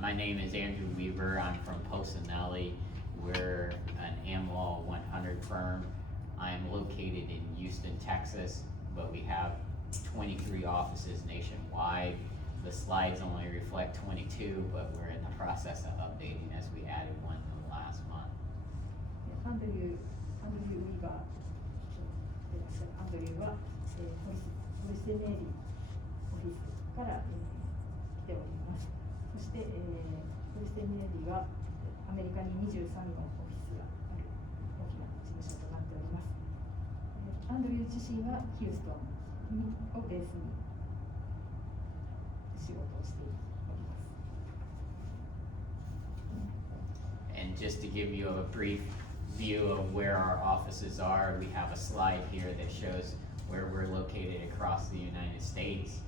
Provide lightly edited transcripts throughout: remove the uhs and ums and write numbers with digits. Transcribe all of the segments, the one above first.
My name is Andrew Weaver. I'm from Pocinelli. We're an AmLaw 100 firm. I'm located in Houston, Texas, but we have 23 offices nationwide. The slides only reflect 22, but we're in the process of updating as we added one in the last month. アンドリュー・ウィーバーでいらっしゃるアンドリューは、ホリステネーリオフィスから、来ております。そして、ホリステネーリはアメリカに23のオフィスがある大きな事務所となっております。アンドリュー自身はヒューストンをベースに仕事をしております。And just to give you a brief view of where our offices are, we have a slide here that shows where we're located across the United States.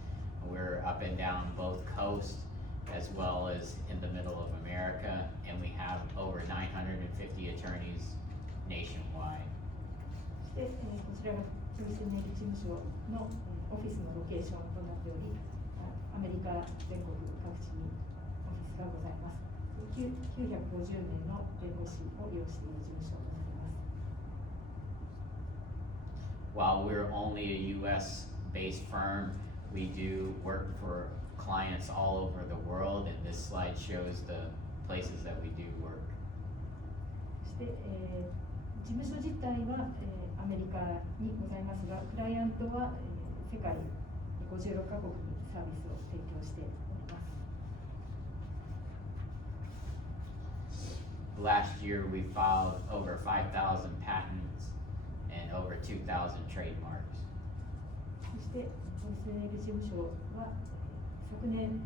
We're up and down both coasts as well as in the middle of America, and we have over 950 attorneys nationwide. そして、こちらがホリステネーリ事務所のオフィスのロケーションとなっており、アメリカ全国各地にオフィスがございます。950名の弁護士を擁している事務所となります。While we're only a US-based firm, we do work for clients all over the world, and this slide shows the places that we do work. そして、事務所自体は、アメリカにございますが、クライアントは、世界56カ国にサービスを提供しております。Last year, we filed over 5,000 patents and over 2,000 trademarks. そして、ホリステネーリ事務所は、昨年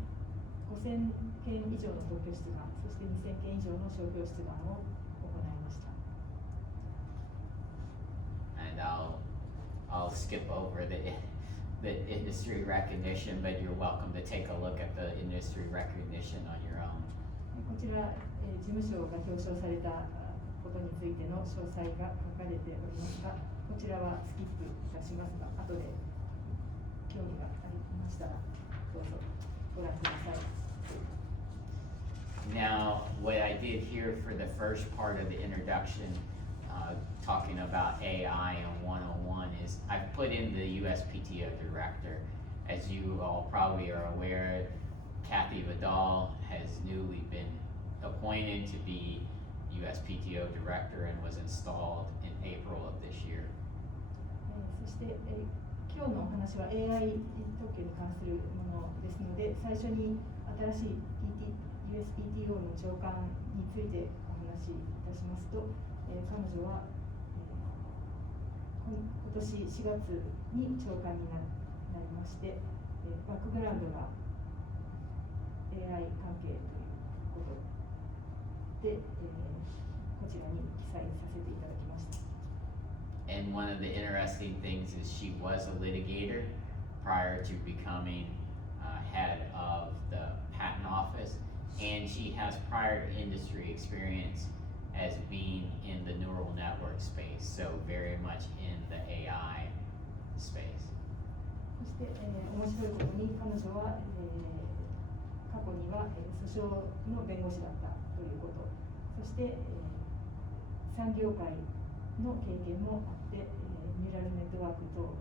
5000件以上の特許出願、そして2000件以上の商標出願を行いました。And I'll skip over the industry recognition, but you're welcome to take a look at the industry recognition on your own. こちら、事務所が表彰されたことについての詳細が書かれておりますが、こちらはスキップいたしますが、後で興味がありましたらどうぞご覧ください。Now, what I did here for the first part of the introduction, talking about AI and 101, is I've put in the USPTO director. As you all probably are aware, Kathy Vidal has newly been appointed to be USPTO director and was installed in April of this year. そして、今日のお話は AI 特許に関するものですので、最初に新しい USPTO の長官についてお話しいたしますと、彼女は、今年4月に長官になりまして、バックグラウンドが AI 関係ということで、こちらに記載させていただきました。And one of the interesting things is she was a litigator prior to becoming head of the patent office, and she has prior industry experience as being in the neural network space, so very much in the AI space. そして、面白いことに彼女は、過去には、訴訟の弁護士だったということ、そして、産業界の経験もあって、ニューラルネットワークと、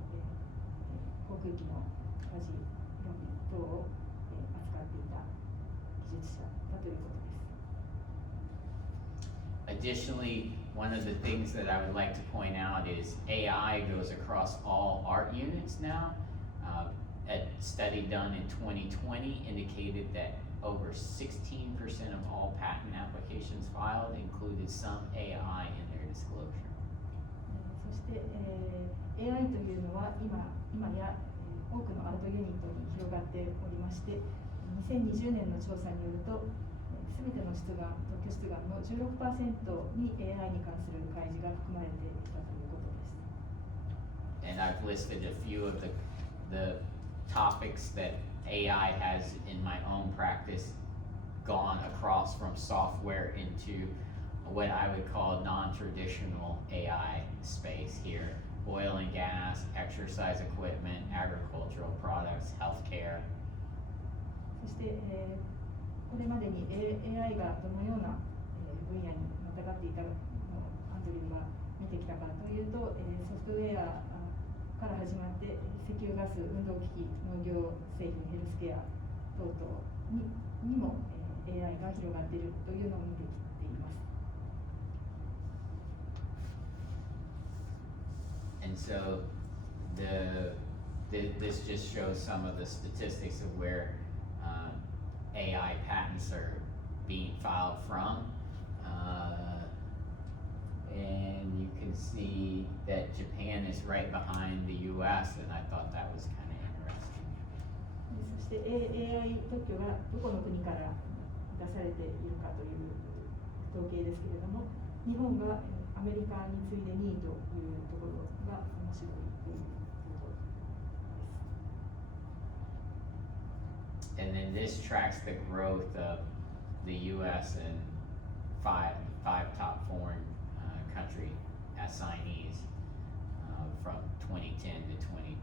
航空機の家事論理等を、扱っていた技術者だということです。Additionally, one of the things that I would like to point out is AI goes across all art units now. A study done in 2020 indicated that over 16% of all patent applications filed included some AI in their disclosure. そして、AI というのは今や、多くのアートユニットに広がっておりまして、2020年の調査によると、すべての特許出願の 16% に AI に関する開示が含まれていたということです。And I've listed a few of the topics that AI has in my own practice gone across from software into what I would call non-traditional AI space here. Oil and gas, exercise equipment, agricultural products, healthcare. そして、これまでに AI がどのような分野にまたがっていたのをアンドリューが見てきたかというと、ソフトウェアから始まって石油ガス、運動機器、農業製品、ヘルスケア等々にも AI が広がっているというのを見てきています。And so this just shows some of the statistics of where AI patents are being filed from. And you can see that Japan is right behind the US, and I thought that was kind of interesting. そして AI 特許がどこの国から出されているかという統計ですけれども、日本がアメリカに次いで2位というところが面白いということです。And then this tracks the growth of the US and five top foreign country assignees from 2010 to 2020.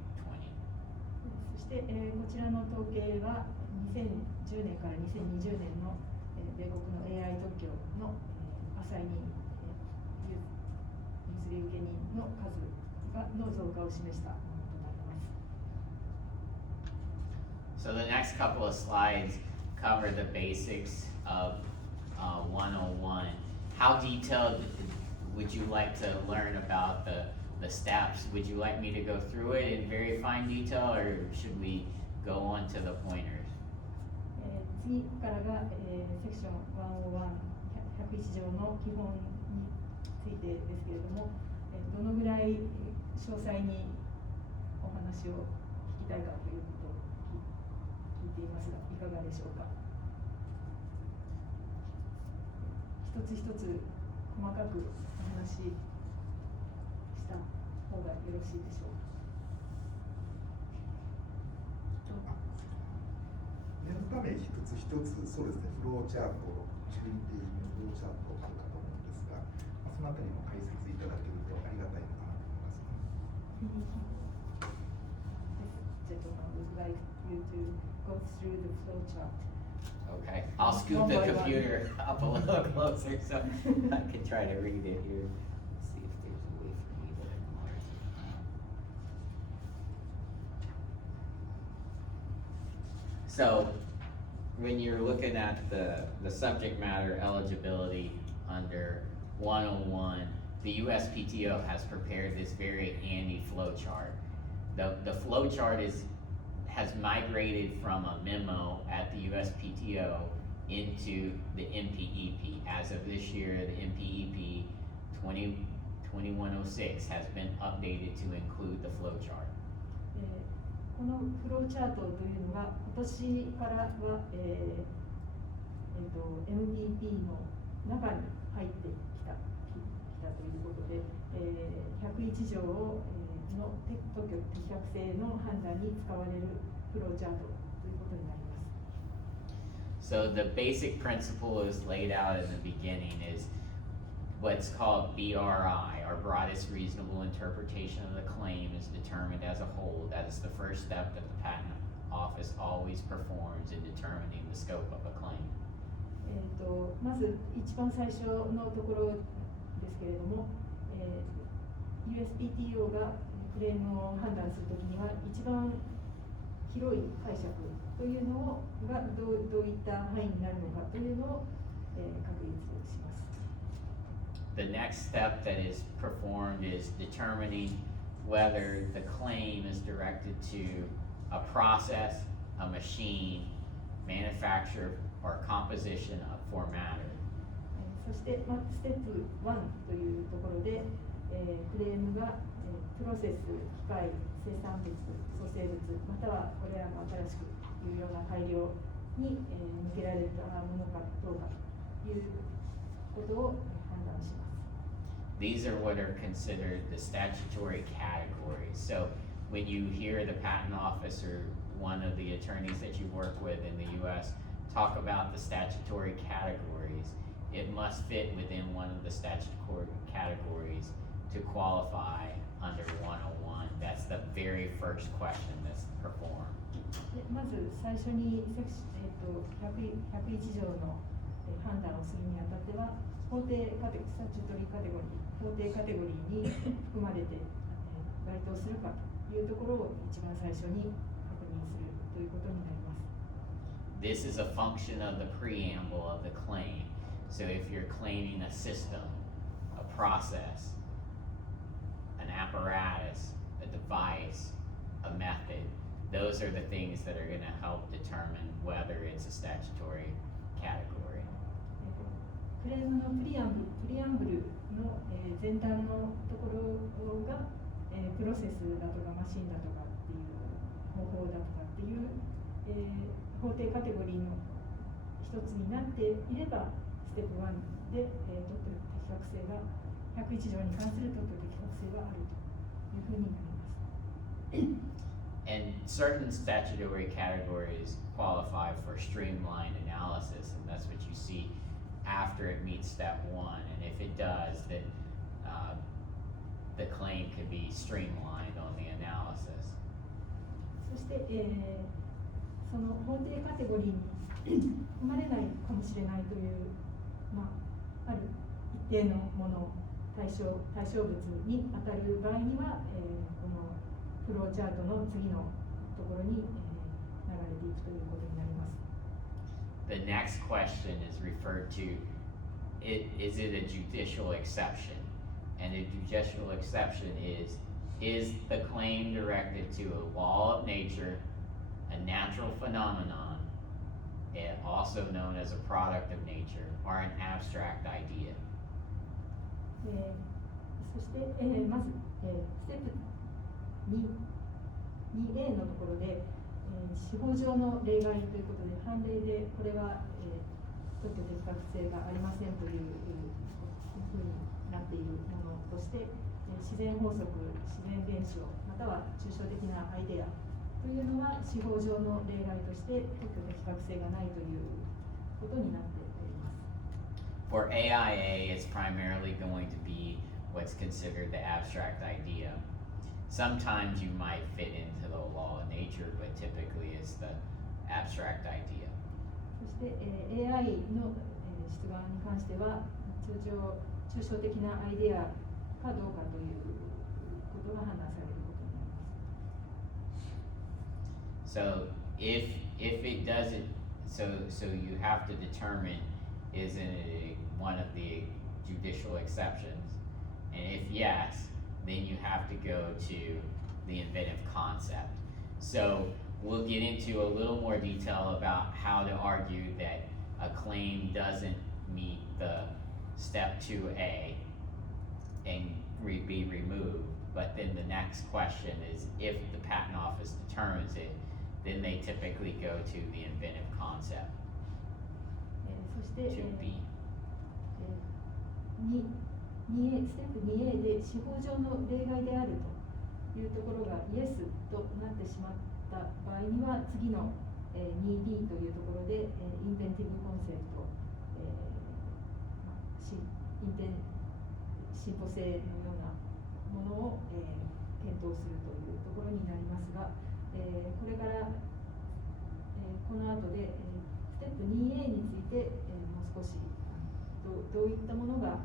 そして、こちらの統計は2010年から2020年の、米国の AI 特許の、アサイニー、譲り受け人の数の増加を示したものとなります。So the next couple of slides cover the basics of 101. How detailed would you like to learn about the steps? Would you like me to go through it in very fine detail, or should we go on to the pointers? 次からが、セクション101、101条の基本についてですけれども、どのぐらい詳細にお話を聞きたいかということを聞いていますが、いかがでしょうか。一つ一つ細かくお話しした方がよろしいでしょうか。念のため一つ一つそうですね、フローチャート、12ページのフローチャートあるかと思うんですが、そのあたりも解説いただけるとありがたいのかなと思います。Gentlemen would like you to go through the flow chart. Okay, I'll scoot the computer up a little closer so I can try to read it here. See if there's a way for me to enlarge it. So, when you're looking at the subject matter eligibility under 101, the USPTO has prepared this very handy flow chart. The flow chart has migrated from a memo at the USPTO into the MPEP. As of this year, the MPEP 2106 has been updated to include the flow chart. このフローチャートというのが今年からは、MPP の中に入ってきたということで、101条を、の特許適格性の判断に使われるフローチャートということになります。So the basic principle is laid out in the beginning is what's called BRI, or broadest reasonable interpretation of the claim, is determined as a whole. That is the first step that the Patent Office always performs in determining the scope of a claim. まず一番最初のところですけれども、USPTO がクレームを判断するときには一番広い解釈というのがどういった範囲になるのかというのを、確立します。The next step that is performed is determining whether the claim is directed to a process, a machine, manufacture, or composition for matter. そして、ステップ1というところで、クレームが、プロセス、機械、生産物、組成物、またはこれらの新しく有用な改良に、向けられたものかどうかということを判断します。These are what are considered the statutory categories. So when you hear the patent office or one of the attorneys that you work with in the US talk about the statutory categories, it must fit within one of the statutory categories to qualify under 101. That's the very first question that's performed. でまず最初に101条の判断をするにあたっては、法定カテゴリー、スタチュートリーカテゴリー、法定カテゴリーに含まれて該当するかというところを一番最初に確認するということになります。This is a function of the preamble of the claim. So if you're claiming a system, a process, an apparatus, a device, a method, those are the things that are going to help determine whether it's a statutory category. クレームのプリアンブルの前段のところがプロセスだとかマシンだとかっていう方法だとかっていう法定カテゴリーの一つになっていれば、ステップ1で特許的確性が101条に関する特許的確性があるというふうになります。And certain statutory categories qualify for streamlined analysis, and that's what you see after it meets step 1. And if it does, then the claim could be streamlined on the analysis. そして、その法定カテゴリーに生まれないかもしれないという、ある一定のもの、対象物に当たる場合には、このフローチャートの次のところに、流れていくということになります。The next question is referred to, is it a judicial exception? And a judicial exception is the claim directed to a law of nature, a natural phenomenon, and also known as a product of nature, or an abstract idea? そして、まず、ステップ2A のところで、司法上の例外ということで、判例でこれは、特許的確性がありませんというふうになっているものとして、自然法則、自然現象、または抽象的なアイデアというのは司法上の例外として特許的確性がないということになっております。For AIA, it's primarily going to be what's considered the abstract idea. Sometimes you might fit into the law of nature, but typically it's the abstract idea. そして、AI の、出願に関しては通常抽象的なアイデアかどうかということが判断されることになります。So if it doesn't, so you have to determine, isn't it one of the judicial exceptions? And if yes, then you have to go to the inventive concept. So we'll get into a little more detail about how to argue that a claim doesn't meet the step 2A and be removed. But then the next question is, if the patent office determines it, then they typically go to the inventive concept. そして、 2B. 2A ステップ 2A で司法上の例外であるというところがイエスとなってしまった場合には、次の 2D というところでインベンティブコンセプト、進歩性のようなものを、検討するというところになりますが、これから、この後で、ステップ 2A について、もう少しどういったものが、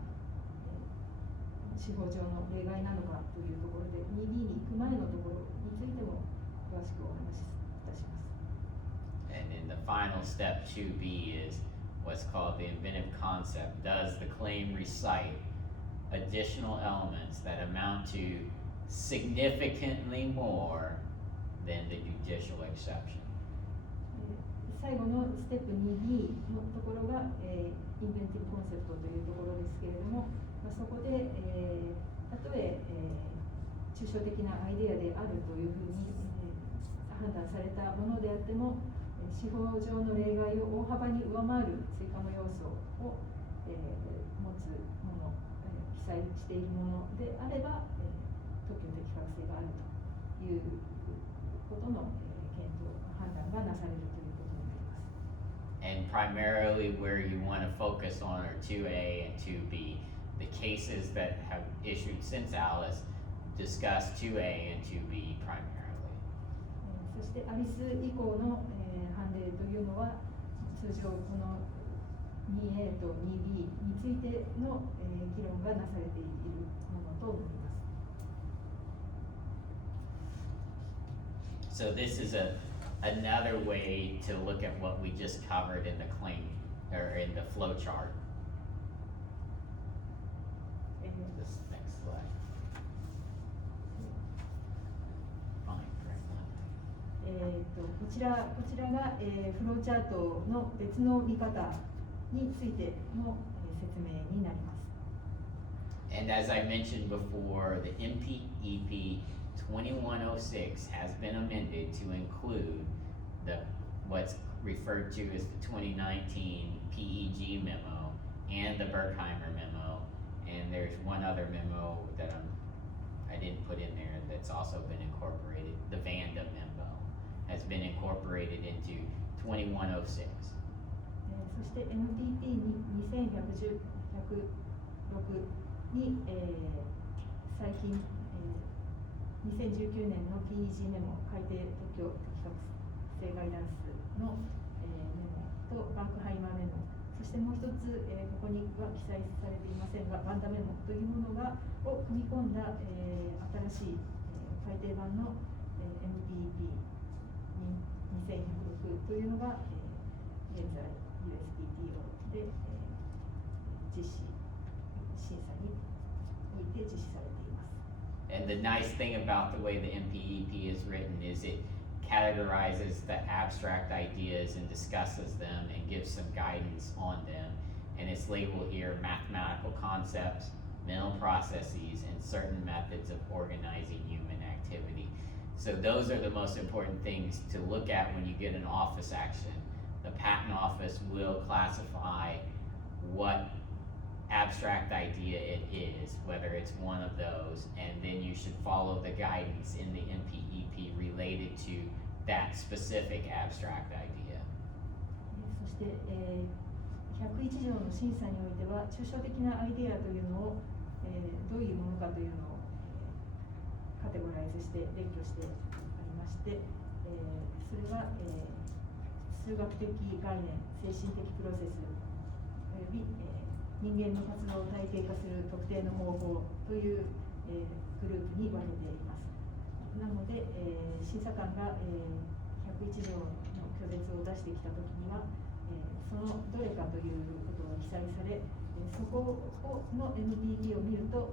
司法上の例外なのかというところで 2D に行く前のところについても詳しくお話しいたします。And then the final step 2B is what's called the inventive concept. Does the claim recite additional elements that amount to significantly more than the judicial exception? 最後のステップ 2B のところが、インベンティブコンセプトというところですけれども、そこで、たとえ抽象的なアイデアであるというふうに、判断されたものであっても、司法上の例外を大幅に上回る追加の要素を、持つもの、記載しているものであれば、特許的確性があるということの、検討、判断がなされるということになります。And primarily where you want to focus on are 2A and 2B. The cases that have issued since Alice discuss 2A and 2B primarily. そしてアリス以降の、判例というのは通常この 2A と 2B についての、議論がなされているものとなります。So this is another way to look at what we just covered in the claim, or in the flow chart. This next slide. Fine, correct. こちらが、フローチャートの別の見方についての、説明になります。And as I mentioned before, the MPEP 2106 has been amended to include what's referred to as the 2019 PEG memo and the Berkheimer memo, and there's one other memo that I didn't put in there that's also been incorporated. The Vanda memo has been incorporated into 2106. そして MPP 2106に、最近、2019年の PEG メモ改定特許適格性ガイダンスの、メモとバンクハイマーメモ、そしてもう一つ、ここには記載されていませんがバンダメモというものを組み込んだ、新しい、改訂版の、MPEP 2106というのが、現在 USPTO で、実施審査において実施されています。And the nice thing about the way the MPEP is written is it categorizes the abstract ideas and discusses them and gives some guidance on them. And it's labeled here mathematical concepts, mental processes, and certain methods of organizing human activity. So those are the most important things to look at when you get an office action. The patent office will classify what abstract idea it is, whether it's one of those, and then you should follow the guidance in the MPEP related to that specific abstract idea. そして、101条の審査においては抽象的なアイデアというのを、どういうものかというのを、カテゴライズして列挙してありまして、それは、数学的概念、精神的プロセスおよび、人間の活動を体系化する特定の方法という、グループに分けています。なので、審査官が、101条の拒絶を出してきたときには、そのどれかということが記載され、そこの MPP を見ると、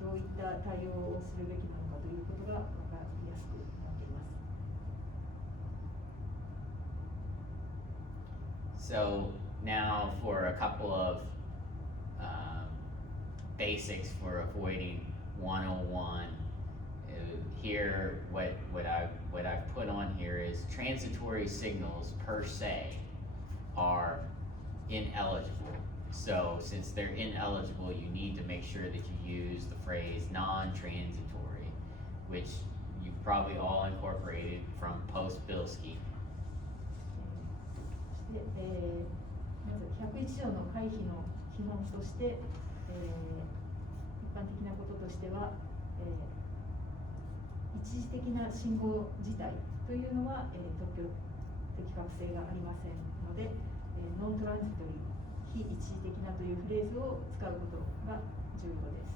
どういった対応をするべきなのかということが分かりやすくなっています。So now for a couple of basics for avoiding 101. Here, what I've put on here is transitory signals per se are ineligible. So since they're ineligible, you need to make sure that you use the phrase non-transitory, which you've probably all incorporated from post-Bilski. まず101条の回避の基本として、一般的なこととしては、一時的な信号自体というのは、特許適格性がありませんので、ノントランジトリー、非一時的なというフレーズを使うことが重要です。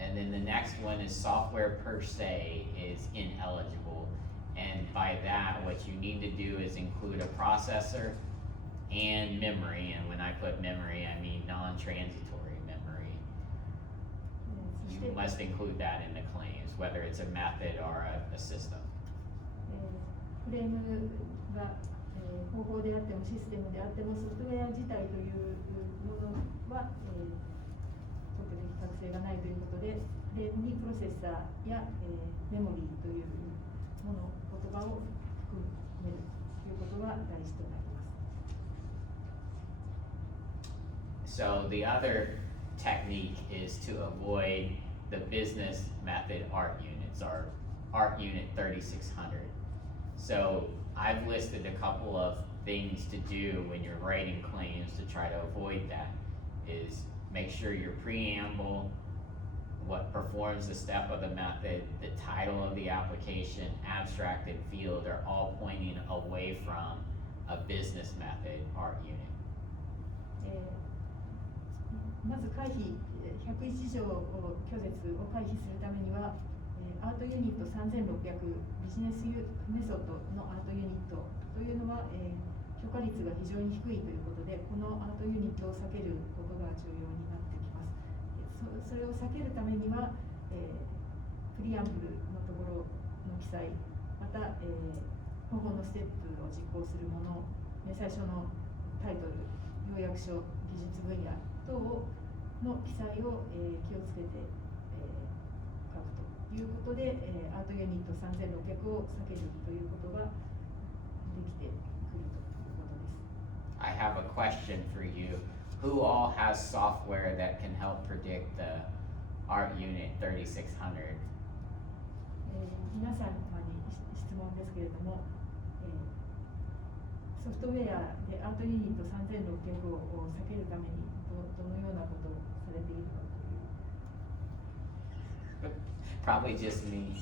And then the next one is software per se is ineligible. And by that, what you need to do is include a processor and memory. And when I put memory, I mean non-transitory memory. You must include that in the claims, whether it's a method or a system. フレームが、方法であってもシステムであってもソフトウェア自体というものは、特許適格性がないということで、フレームにプロセッサーや、メモリーというもの言葉を含めるということが大事となります。 So the other technique is to avoid the business method art units, or art unit 3600. So I've listed a couple of things to do when you're writing claims to try to avoid that. Is make sure your preamble what performs the step of the method, the title of the application, abstract and field are all pointing away from a business method art unit. まず回避、101条を拒絶を回避するためには、アートユニット3600ビジネスメソッドのアートユニットというのは、許可率が非常に低いということで、このアートユニットを避けることが重要になってきます。それを避けるためには、プリアンブルのところの記載、また、方法のステップを実行するもの、最初のタイトル、要約書、技術分野等の記載を、気をつけて、書くということで、アートユニット3600を避けるということができてくるということです。I have a question for you. Who all has software that can help predict the Art Unit 3600? 皆様に質問ですけれども、ソフトウェアでアートユニット3600を避けるためにどのようなことをされているかという。Probably just me.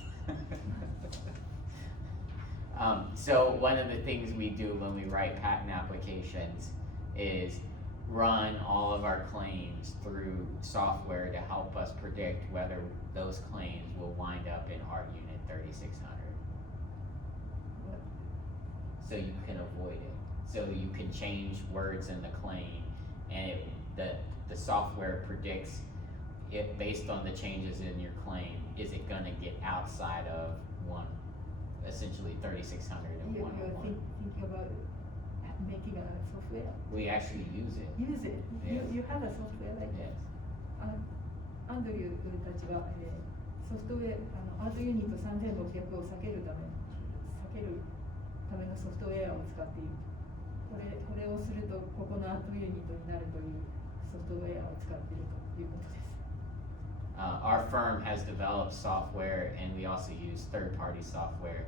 So one of the things we do when we write patent applications is run all of our claims through software to help us predict whether those claims will wind up in Art Unit 3600. So you can avoid it. So you can change words in the claim, and the software predicts it based on the changes in your claim. Is it going to get outside of essentially 3600 and You 101? think about making a software? We actually use it. Use it? Yes. You have a software like Yes. アンドリューたちは、ソフトウェア、アートユニット3600を避けるためのソフトウェアを使っている。これをするとここのアートユニットになるというソフトウェアを使っているということです。Our firm has developed software, and we also use third-party software.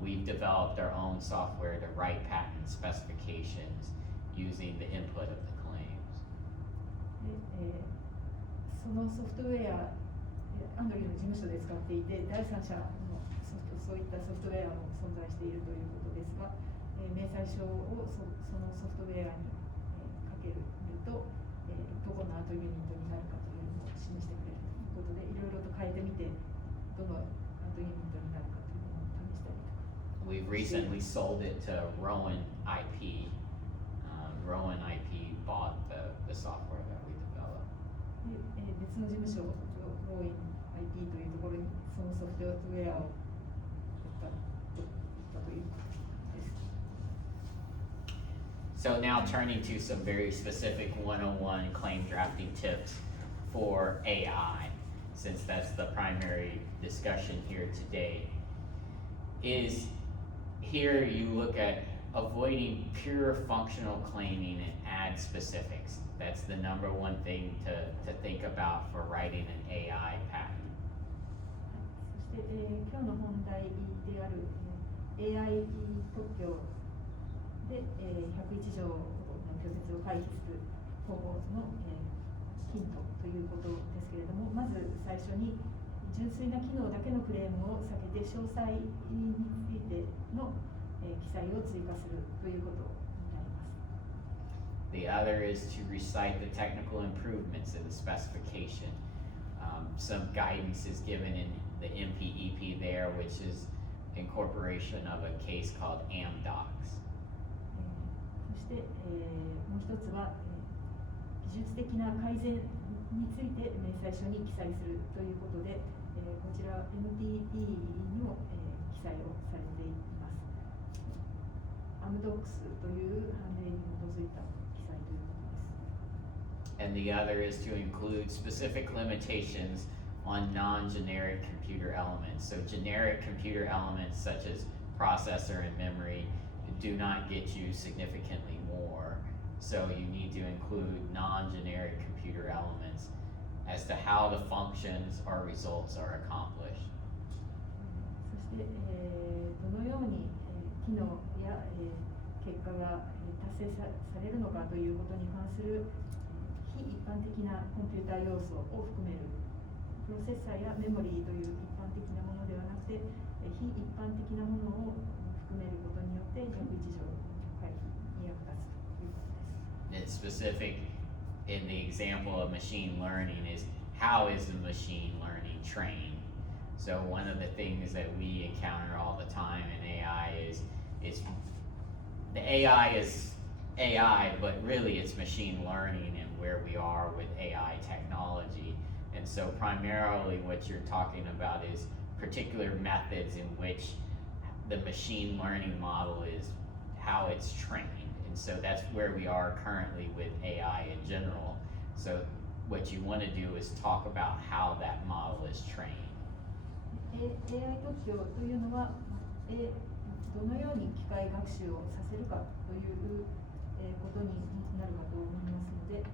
We've developed our own software to write patent specifications using the input of the claims. そのソフトウェア、アンドリューの事務所で使っていて、第三者のそういったソフトウェアも存在しているということですが、明細書をそのソフトウェアに、かけると、どこのアートユニットになるかというのを示してくれるということで、いろいろと変えてみて、どのアートユニットになるかというのを試したりとか。We've recently sold it to Rowan IP. Rowan IP bought the software that we developed. 別の事務所、ローイン IP というところにそのソフトウェアを売ったということです。So now turning to some very specific 101 claim drafting tips for AI, since that's the primary discussion here today, is here you look at avoiding pure functional claiming and add specifics. That's the number one thing to think about for writing an AI patent. そして、今日の本題である、AI 特許で、101条の拒絶を回避する方法の、ヒントということですけれども、まず最初に純粋な機能だけのクレームを避けて詳細についての、記載を追加するということになります。The other is to recite the technical improvements in the specification. Some guidance is given in the MPEP there, which is incorporation of a case called AmDocs. そして、もう一つは、技術的な改善について明細書に記載するということで、こちら MPEP にも、記載をされています。AmDocs という判例に基づいた記載ということです。And the other is to include specific limitations on non-generic computer elements. So generic computer elements such as processor and memory do not get you significantly more. So you need to include non-generic computer elements as to how the functions or results are accomplished. そして、どのように、機能や、結果が達成されるのかということに関する非一般的なコンピューター要素を含めるプロセッサーやメモリーという一般的なものではなくて、非一般的なものを含めることによって逆位置上回避に役立つということです。 And specific in the example of machine learning is how is the machine learning trained? So one of the things that we encounter all the time in AI is the AI is AI, but really it's machine learning and where we are with AI technology. And so primarily what you're talking about is particular methods in which the machine learning model is how it's trained. And so that's where we are currently with AI in general. So what you want to do is talk about how that model is trained. AI 特許というのは、どのように機械学習をさせるかという、ことになるかと思いますので、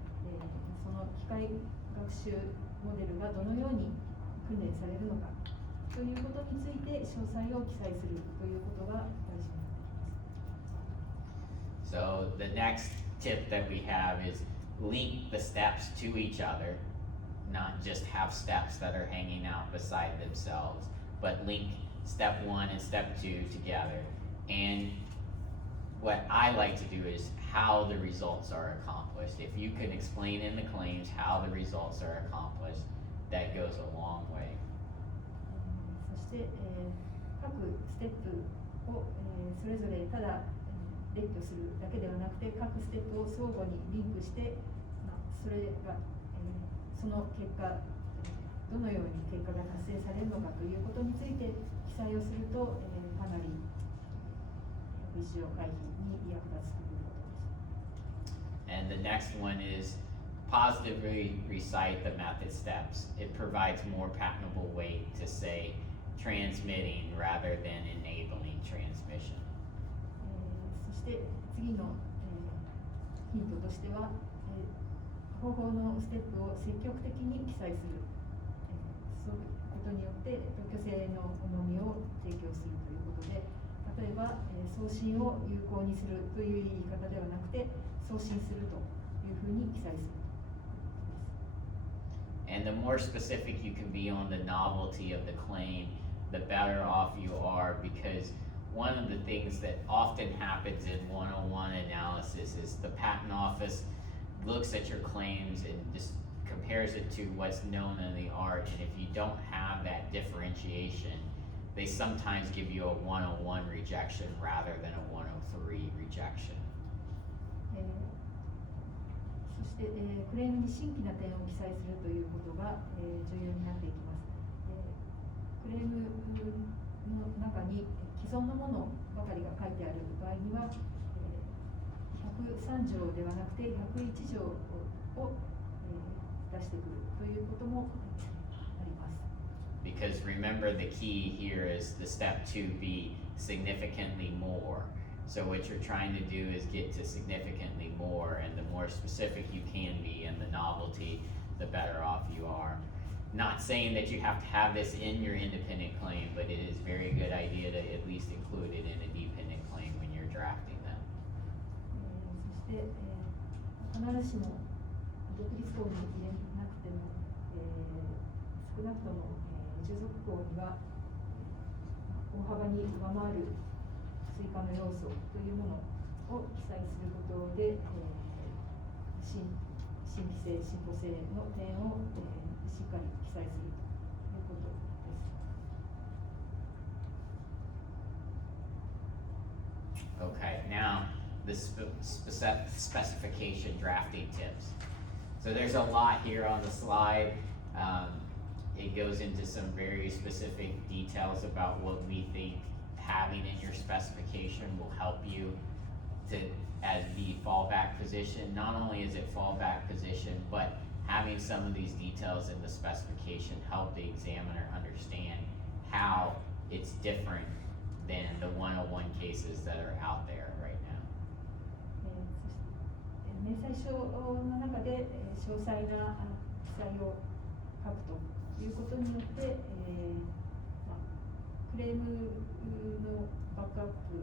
その機械学習モデルがどのように訓練されるのかということについて詳細を記載するということが大事になってきます。 So the next tip that we have is link the steps to each other, not just have steps that are hanging out beside themselves, but link step 1 and step 2 together. And what I like to do is how the results are accomplished. If you can explain in the claims how the results are accomplished, that goes a long way. そして、各ステップを、それぞれただ列挙するだけではなくて、各ステップを相互にリンクして、それが、その結果、どのように結果が達成されるのかということについて記載をすると、かなり一応回避に役立つということです。 And the next one is positively recite the method steps. It provides more patentable weight to say transmitting rather than enabling transmission. そして次の、ヒントとしては、方法のステップを積極的に記載する、そういうことによって特許性の重みを提供するということで、例えば、送信を有効にするという言い方ではなくて送信するというふうに記載する。 And the more specific you can be on the novelty of the claim, the better off you are, because one of the things that often happens in 101 analysis is the patent office looks at your claims and just compares it to what's known in the art, and if you don't have that differentiation, they sometimes give you a 101 rejection rather than a 103 rejection. そして、クレームに新規な点を記載するということが、重要になっていきます。クレームの中に既存のものばかりが書いてある場合には、103条ではなくて101条を、出してくるということもあります。 Because remember, the key here is the step 2B, significantly more. So what you're trying to do is get to significantly more, and the more specific you can be in the novelty, the better off you are. Not saying that you have to have this in your independent claim, but it is a very good idea to at least include it in a dependent claim when you're drafting them. そして、必ずしも独立項に入れなくても、少なくとも、従属項には大幅に上回る追加の要素というものを記載することで、新規性、進歩性の点を、しっかり記載するということです。 Okay, now the specification drafting tips. So there's a lot here on the slide. It goes into some very specific details about what we think having in your specification will help you to as the fallback position. Not only is it fallback position, but having some of these details in the specification help the examiner understand how it's different than the 101 cases that are out there right now. 明細書の中で詳細な記載を書くということによって、クレームのバックアップ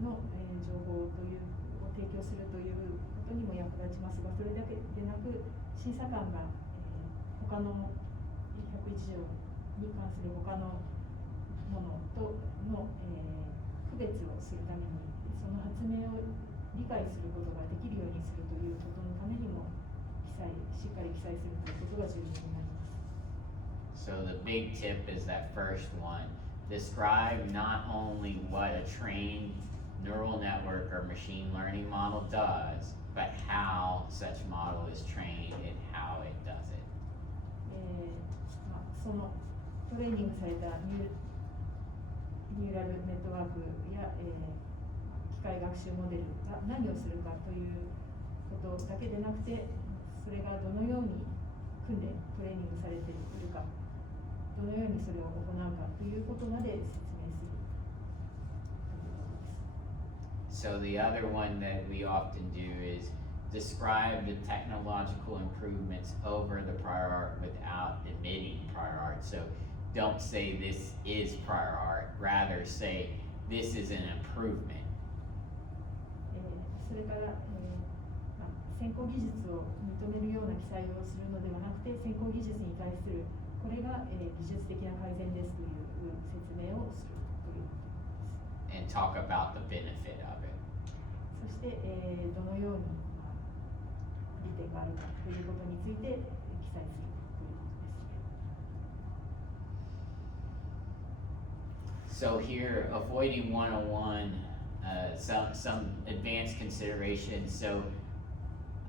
の、情報というを提供するということにも役立ちますが、それだけでなく審査官が、他の101条に関する他のものとの、区別をするために、その発明を理解することができるようにするということのためにもしっかり記載するということが重要になります。So the big tip is that first one. Describe not only what a trained neural network or machine learning model does, but how such model is trained and how it does it. そのトレーニングされたニューラルネットワークや、機械学習モデルが何をするかということだけでなくて、それがどのように訓練トレーニングされているか、どのようにそれを行うかということまで説明するということです。 So the other one that we often do is describe the technological improvements over the prior art without admitting prior art. So don't say this is prior art, rather say this is an improvement. それから、先行技術を認めるような記載をするのではなくて、先行技術に対するこれが、技術的な改善ですという説明をするということです。 And talk about the benefit of it. そして、どのように、利点があるかということについて記載するということです。 So here, avoiding 101, some advanced considerations. So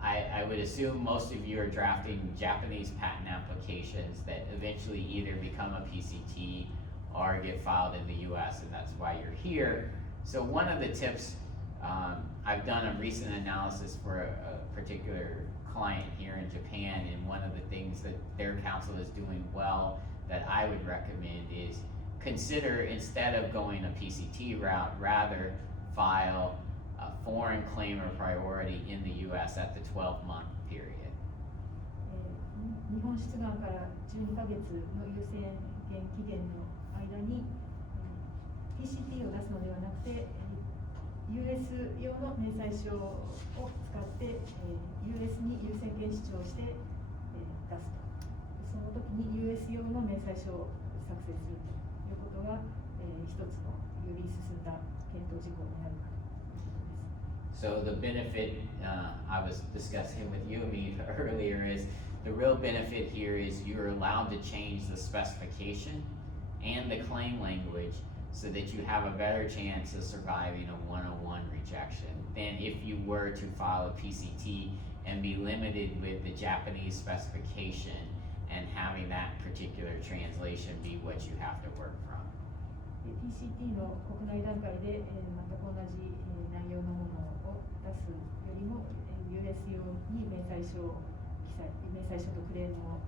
I would assume most of you are drafting Japanese patent applications that eventually either become a PCT or get filed in the US, and that's why you're here. So one of the tips, I've done a recent analysis for a particular client here in Japan, and one of the things that their counsel is doing well that I would recommend is consider, instead of going a PCT route, rather file a foreign claim or priority in the US at the 12-month period. 日本出願から12ヶ月の優先権期限の間に PCT を出すのではなくて US 用の明細書を使って US に優先権主張して出すと。その時に US 用の明細書を作成するということが一つのより進んだ検討事項になるかということです。 So the benefit I was discussing with Yumi earlier is the real benefit here is you're allowed to change the specification and the claim language so that you have a better chance of surviving a 101 rejection than if you were to file a PCT and be limited with the Japanese specification and having that particular translation be what you have to work from. PCT の国内段階で、全く同じ、内容のものを出すよりも、US 用に明細書とクレームを、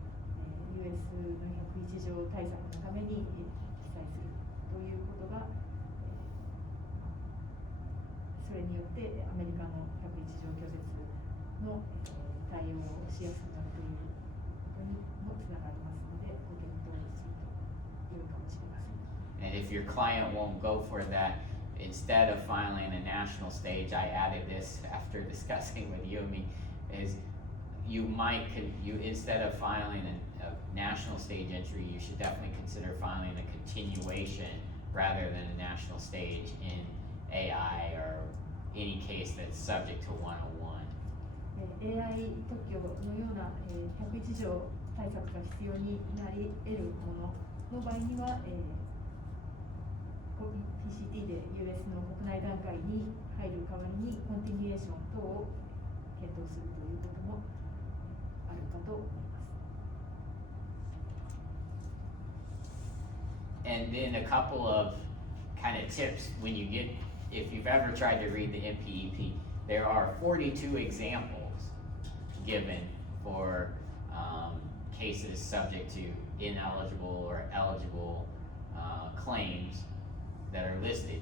US の101条対策のために記載するということが、それによってアメリカの101条拒絶の、対応をしやすくなるということにもつながりますので、ご検討すると良いかもしれません。 And if your client won't go for that, instead of filing a national stage, I added this after discussing with Yumi, is you instead of filing a national stage entry, you should definitely consider filing a continuation rather than a national stage in AI or any case that's subject to 101. AI 特許のような、101条対策が必要になり得るものの場合には、PCT で US の国内段階に入る代わりにコンティニュエーション等を検討するということもあるかと思います。 And then a couple of kind of tips when you get, if you've ever tried to read the MPEP, there are 42 examples given for cases subject to ineligible or eligible claims that are listed.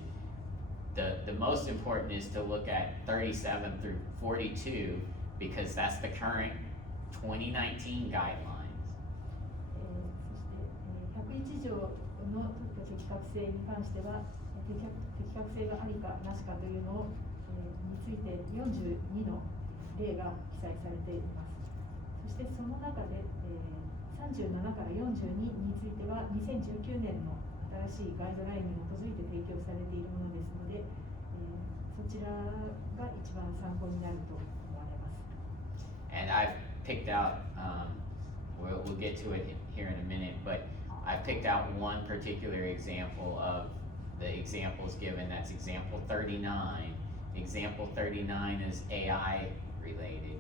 The most important is to look at 37 through 42 because that's the current 2019 guidelines. そして101条の特許適格性に関しては適格性がありかなしかというのについて42の例が記載されています。そしてその中で、37から42については2019年の新しいガイドラインに基づいて提供されているものですので、そちらが一番参考になると思われます。 And I've picked out, we'll get to it here in a minute, but I picked out one particular example of the examples given. That's example 39. Example 39 is AI related.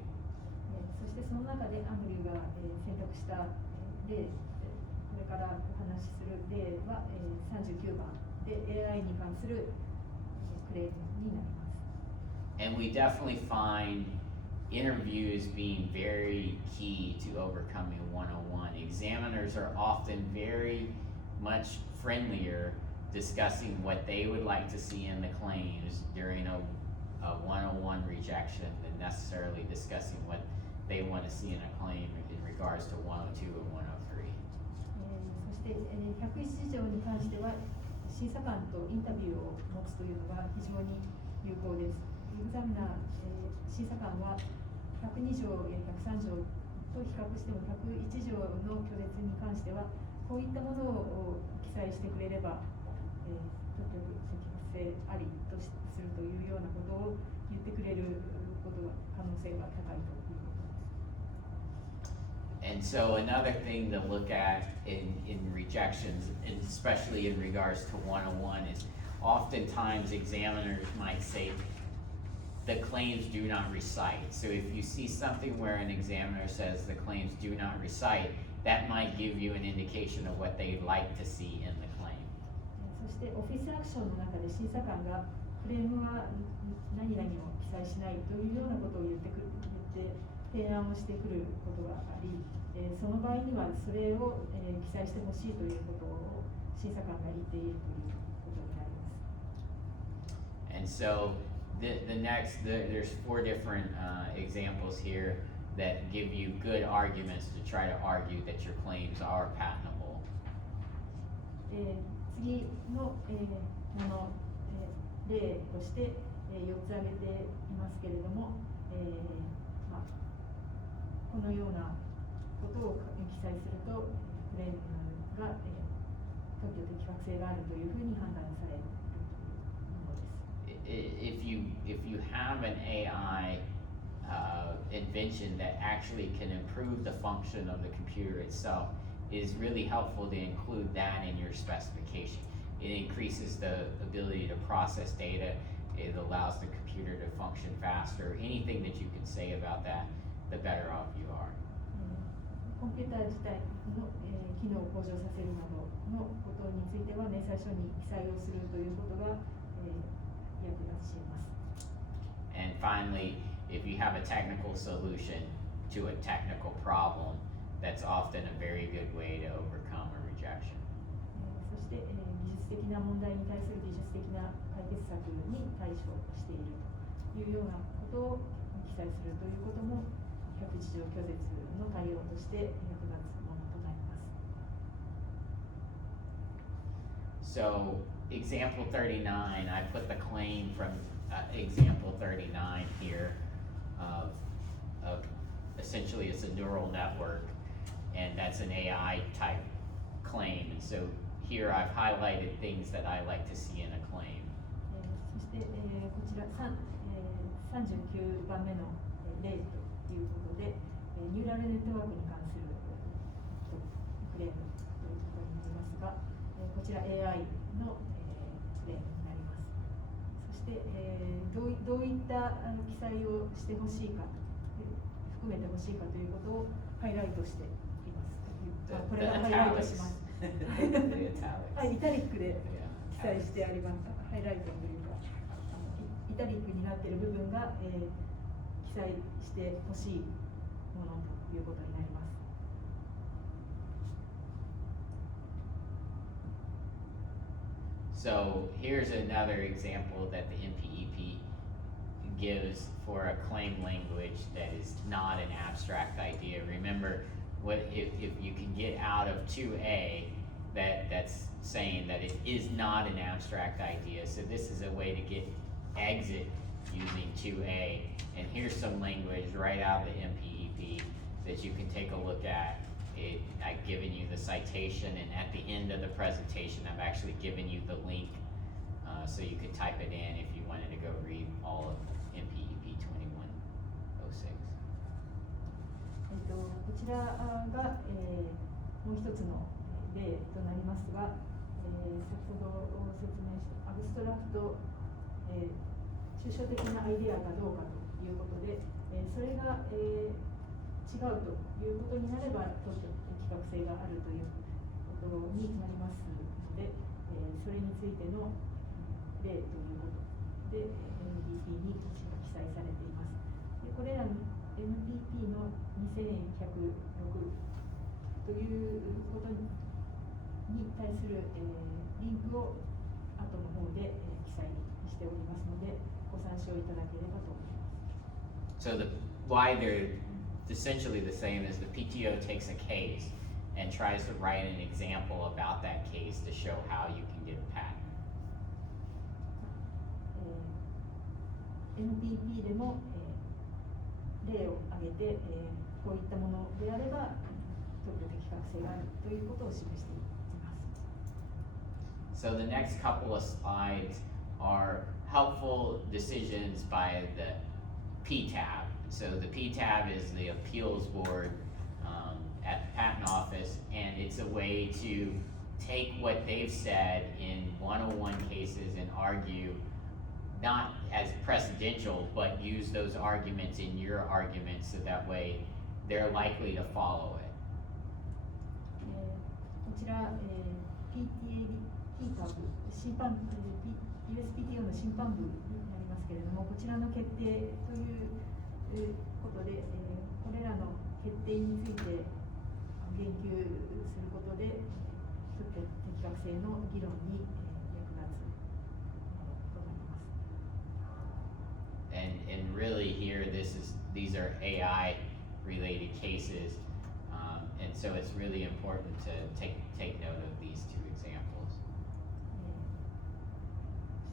そしてその中でアンドリューが選択した例、これからお話しする例は39番で AI に関するクレームになります。 And we definitely find interviews being very key to overcoming 101. Examiners are often very much friendlier discussing what they would like to see in the claims during a 101 rejection than necessarily discussing what they want to see in a claim in regards to 102 and 103. そして101条に関しては審査官とインタビューを持つというのが非常に有効です。エグザミナー、審査官は102条や103条と比較しても101条の拒絶に関してはこういったものを記載してくれれば、特許適法性ありとするというようなことを言ってくれることが可能性が高いということです。 And so another thing to look at in rejections, and especially in regards to 101, is oftentimes examiners might say the claims do not recite. So if you see something where an examiner says the claims do not recite, that might give you an indication of what they'd like to see in the claim. そしてオフィスアクションの中で審査官がクレームは何々を記載しないというようなことを言って提案をしてくることがあり、その場合にはそれを、記載してほしいということを審査官が言っているということになります。 And so the next, there's 4 different examples here that give you good arguments to try to argue that your claims are patentable. 次の、例として、4つ挙げていますけれども、このようなことを記載するとクレームが、特許的確性があるというふうに判断されるものです。If you have an AI invention that actually can improve the function of the computer itself, it is really helpful to include that in your specification. It increases the ability to process data. It allows the computer to function faster. Anything that you can say about that, the better off you are. コンピューター自体の、機能を向上させるなどのことについては明細書に記載をするということが、役立ちます。 And finally, if you have a technical solution to a technical problem, that's often a very good way to overcome a rejection. そして、技術的な問題に対する技術的な解決策に対処しているというようなことを記載するということも101条拒絶の対応として役立つものとなります。 So, example 39, I put the claim from example 39 here of essentially it's a neural network, and that's an AI type claim. And so here I've highlighted things that I like to see in a claim. そして、こちら39番目の例ということで、ニューラルネットワークに関するクレームということになりますが、こちら AI の、クレームになります。そして、どういった記載をしてほしいか、含めてほしいかということをハイライトしています。これはハイライトします。はい、イタリックで記載してあります。ハイライトというか、イタリックになっている部分が、記載してほしいものということになります。 So here's another example that the MPEP gives for a claim language that is not an abstract idea. Remember, if you can get out of 2A, that's saying that it is not an abstract idea. So this is a way to get exit using 2A. And here's some language right out of the MPEP that you can take a look at I've given you the citation, and at the end of the presentation, I've actually given you the link, so you could type it in if you wanted to go read all of MPEP 2106. こちらが、もう一つの例となりますが、先ほど説明したアブストラクト、抽象的なアイデアかどうかということで、それが、違うということになれば特許的確性があるということになりますので、それについての例ということで MPP に記載されています。でこれらの MPP の2106ということに対する、リンクを後の方で、記載しておりますので、ご参照いただければと思います。So why they're essentially the same is the PTO takes a case and tries to write an example about that case to show how you can get a patent. MPP でも、例を挙げて、こういったものであれば特許的確性があるということを示しています。So the next couple of slides are helpful decisions by the PTAB. So the PTAB is the appeals board at the patent office, and it's a way to take what they've said in 101 cases and argue not as precedential, but use those arguments in your arguments so that way they're likely to follow it. こちら、PTAB 審判、USPTO の審判部になりますけれども、こちらの決定ということで、これらの決定について言及することで特許的確性の議論に役立つとなります。And really here, these are AI related cases, and so it's really important to take note of these two examples.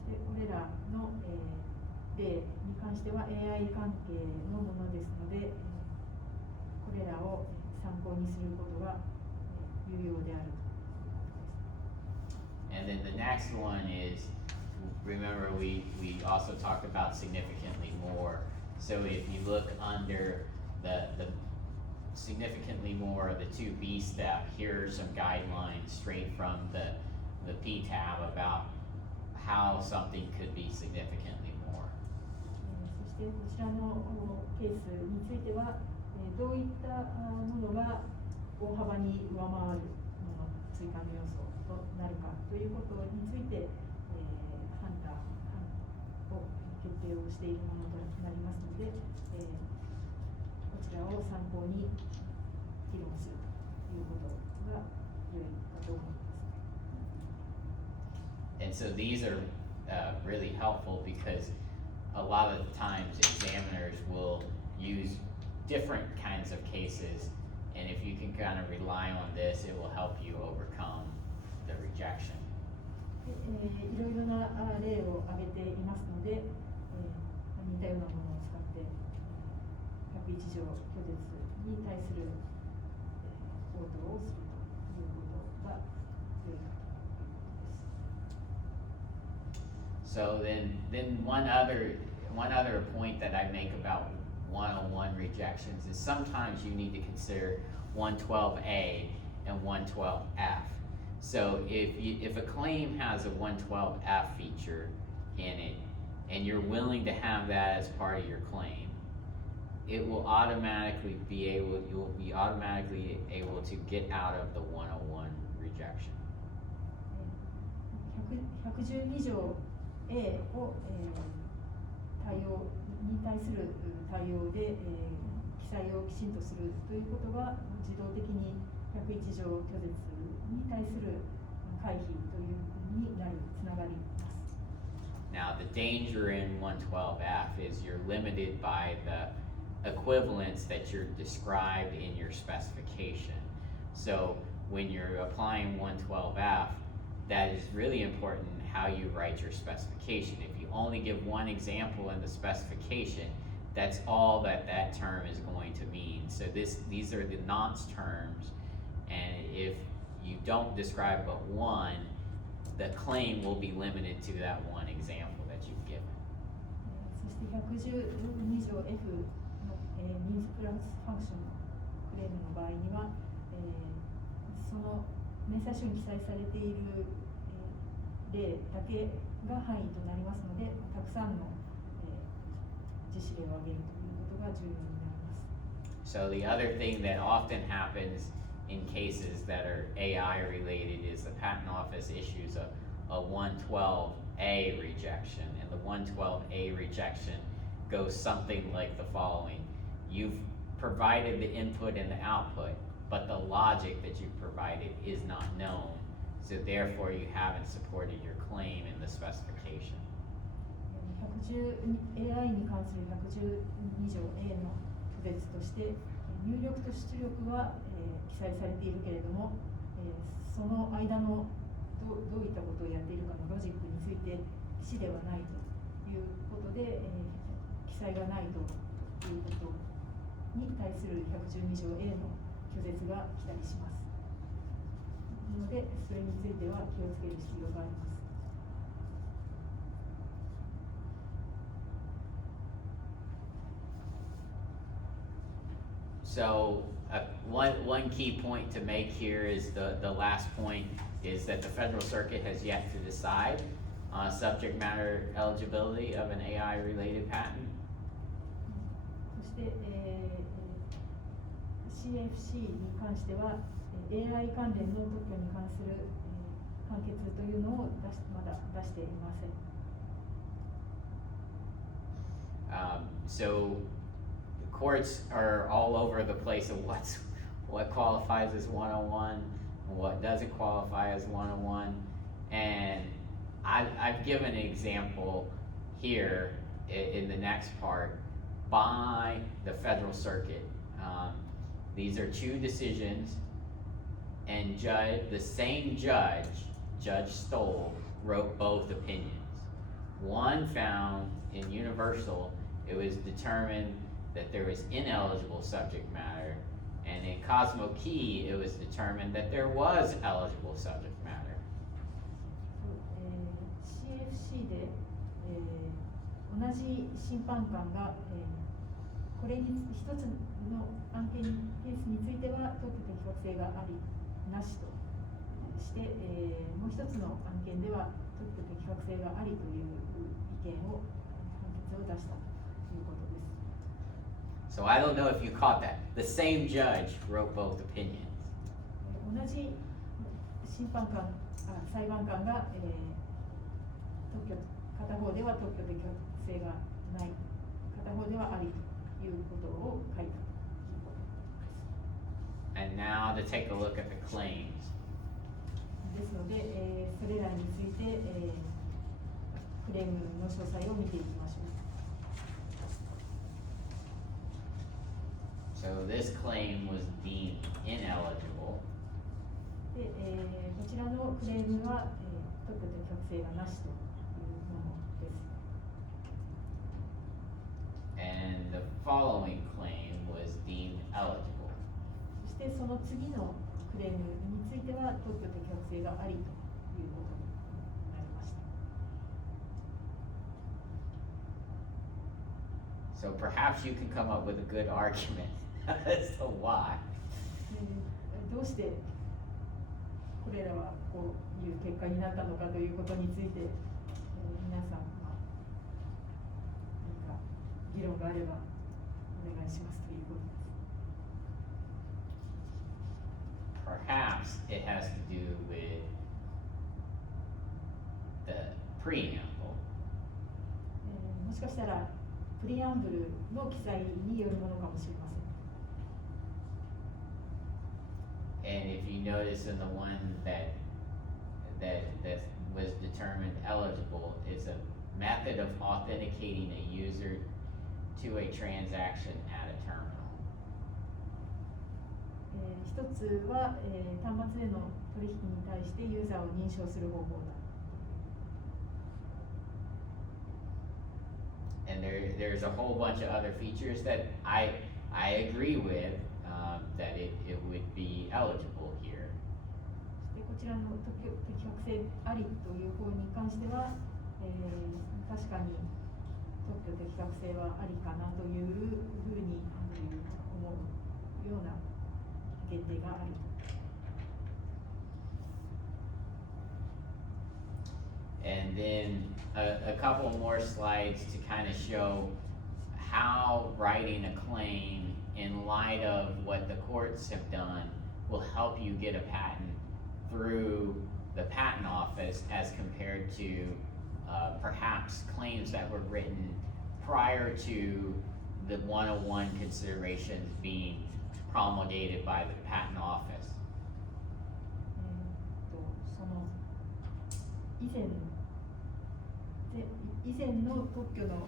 そしてこれらの、例に関しては AI 関係のものですので、これらを参考にすることが有用である。And then the next one is, remember we also talked about significantly more. So if you look under the significantly more of the 2B step, here are some guidelines straight from the PTAB about how something could be significantly more. そしてこちらのケースについては、どういったものが大幅に上回るもの、追加の要素となるかということについて、判断を決定をしているものとなりますので、こちらを参考に議論するということが良いかと思います。And so these are really helpful because a lot of the times examiners will use different kinds of cases, and if you can kind of rely on this, it will help you overcome the rejection. いろいろな例を挙げていますので、似たようなものを使って101条拒絶に対する応答をするということが良いかと思います。 So then one other point that I make about 101 rejections is sometimes you need to consider 112A and 112F. So if a claim has a 112F feature in it, and you're willing to have that as part of your claim, you'll be automatically able to get out of the 101 rejection. 112条 A を、対応に対する対応で、記載をきちんとするということが自動的に101条拒絶に対する回避というふうにつながります。Now, the danger in 112F is you're limited by the equivalence that you're described in your specification. So when you're applying 112F, that is really important how you write your specification. If you only give one example in the specification, that's all that term is going to mean. So these are the nonce terms, And if you don't describe but one, the claim will be limited to that one example that you've given. そして112条 F の、means プラスファンクションのクレームの場合には、その明細書に記載されている、例だけが範囲となりますので、たくさんの、実施例を挙げるということが重要になります。So the other thing that often happens in cases that are AI related is the patent office issues a 112A rejection, and the 112A rejection goes something like the following. You've provided the input and the output, but the logic that you've provided is not known, so therefore you haven't supported your claim in the specification. AI に関する112条 A の区別として、入力と出力は、記載されているけれども、その間のどういったことをやっているかのロジックについて記ではないということで、記載がないということに対する112条 A の拒絶が来たりします。なので、それについては気をつける必要があります。So one key point to make here is the last point is that the Federal Circuit has yet to decide subject matter eligibility of an AI related patent. そして、CFC に関しては AI 関連の特許に関する、判決というのをまだ出していません。So courts are all over the place of what qualifies as 101 and what doesn't qualify as 101. And I've given an example here in the next part by the Federal Circuit. These are two decisions, and the same judge, Judge Stoll, wrote both opinions. One found in Universal, it was determined that there was ineligible subject matter, and in Cosmo Key, it was determined that there was eligible subject matter. CFC で、同じ審判官が、これに一つの案件ケースについては特許適格性がありなしとして、もう一つの案件では特許適格性がありという意見を判決を出したということです。So I don't know if you caught that. The same judge wrote both opinions. 同じ裁判官が、片方では特許適格性がない、片方ではありということを書いたということです。And now to take a look at the claims. ですので、それらについて、クレームの詳細を見ていきましょう。So this claim was deemed ineligible. で、こちらのクレームは、特許適格性がなしというものです。And the following claim was deemed eligible. そしてその次のクレームについては特許適格性がありということになりました。So perhaps you can come up with a good argument as to why. どうしてこれらはこういう結果になったのかということについて、皆さん、何か議論があればお願いしますということです。Perhaps it has to do with the preamble. もしかしたらプリアンブルの記載によるものかもしれません。And if you notice in the one that was determined eligible, it's a method of authenticating a user to a transaction at a terminal. 一つは、端末での取引に対してユーザーを認証する方法だ。And there's a whole bunch of other features that I agree with, that it would be eligible here. でこちらの特許適格性ありという方に関しては、確かに特許適格性はありかなというふうに思うような限定がある。And then a couple more slides to kind of show how writing a claim in light of what the courts have done will help you get a patent through the patent office as compared to perhaps claims that were written prior to the 101 considerations being promulgated by the patent office. その以前の特許の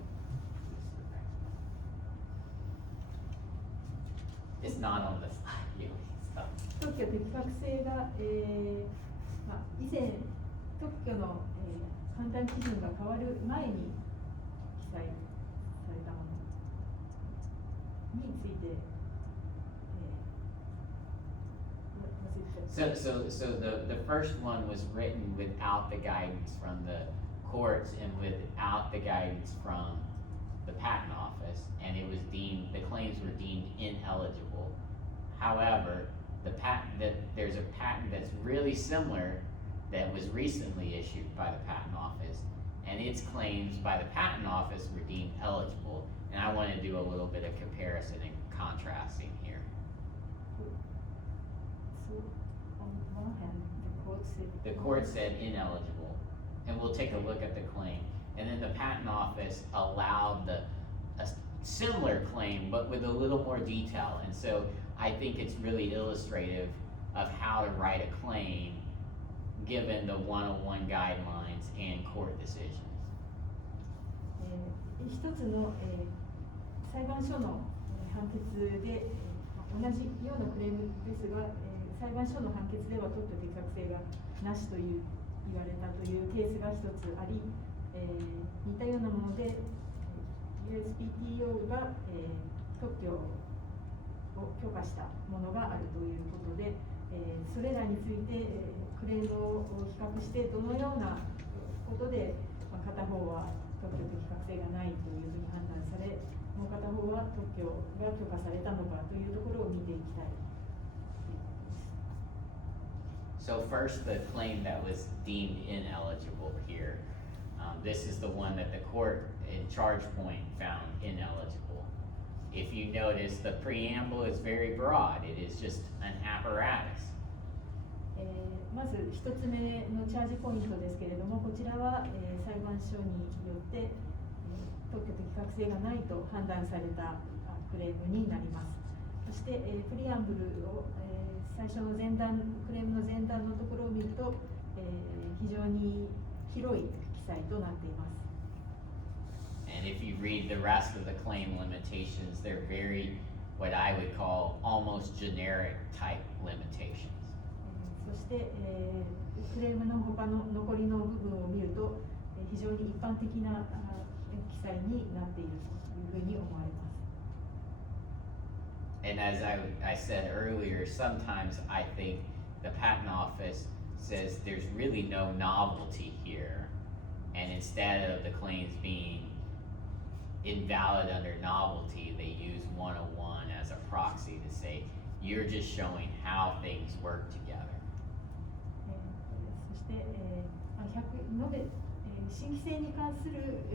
It's not on the slide, you stuff. 特許適格性が、以前特許の、簡単基準が変わる前に記載されたものについて、So the first one was written without the guidance from the courts and without the guidance from the patent office, and it was deemed, the claims were deemed ineligible. However, there's a patent that's really similar that was recently issued by the patent office, and its claims by the patent office were deemed eligible. And I want to do a little bit of comparison and contrasting here. So on one hand, The court said ineligible, and we'll take a look at the claim. And then the patent office allowed a similar claim, but with a little more detail. And so I think it's really illustrative of how to write a claim given the 101 guidelines and court decisions. 一つの、裁判所の判決で、同じようなクレームですが、裁判所の判決では特許適格性がなしという言われたというケースが一つあり、似たようなもので USPTO が、特許を許可したものがあるということで、それらについて、クレームを比較してどのようなことで、片方は特許適格性がないというふうに判断され、もう片方は特許が許可されたのかというところを見ていきたい。So first, the claim that was deemed ineligible here. This is the one that the court in charge point found ineligible. If you notice, the preamble is very broad. It is just an apparatus. まず一つ目のチャージポイントですけれども、こちらは、裁判所によって、特許適格性がないと判断されたクレームになります。そして、プリアンブルを、最初の前段、クレームの前段のところを見ると、非常に広い記載となっています。And if you read the rest of the claim limitations, they're very, what I would call almost generic type limitations. そして、クレームの他の残りの部分を見ると、非常に一般的な記載になっているというふうに思われます。And as I said earlier, sometimes I think the patent office says there's really no novelty here. And instead of the claims being invalid under novelty, they use 101 as a proxy to say, you're just showing how things work together. そして、延べ、新規性に関する、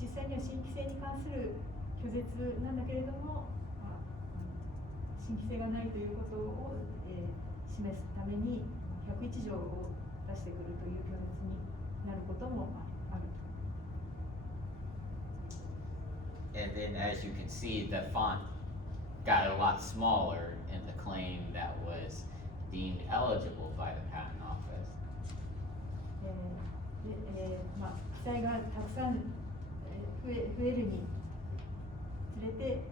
実際には新規性に関する拒絶なんだけれども、新規性がないということを、示すために101条を出してくるという拒絶になることもある。And then as you can see, the font got a lot smaller in the claim that was deemed eligible by the patent office. 記載がたくさん、増えるにつれて、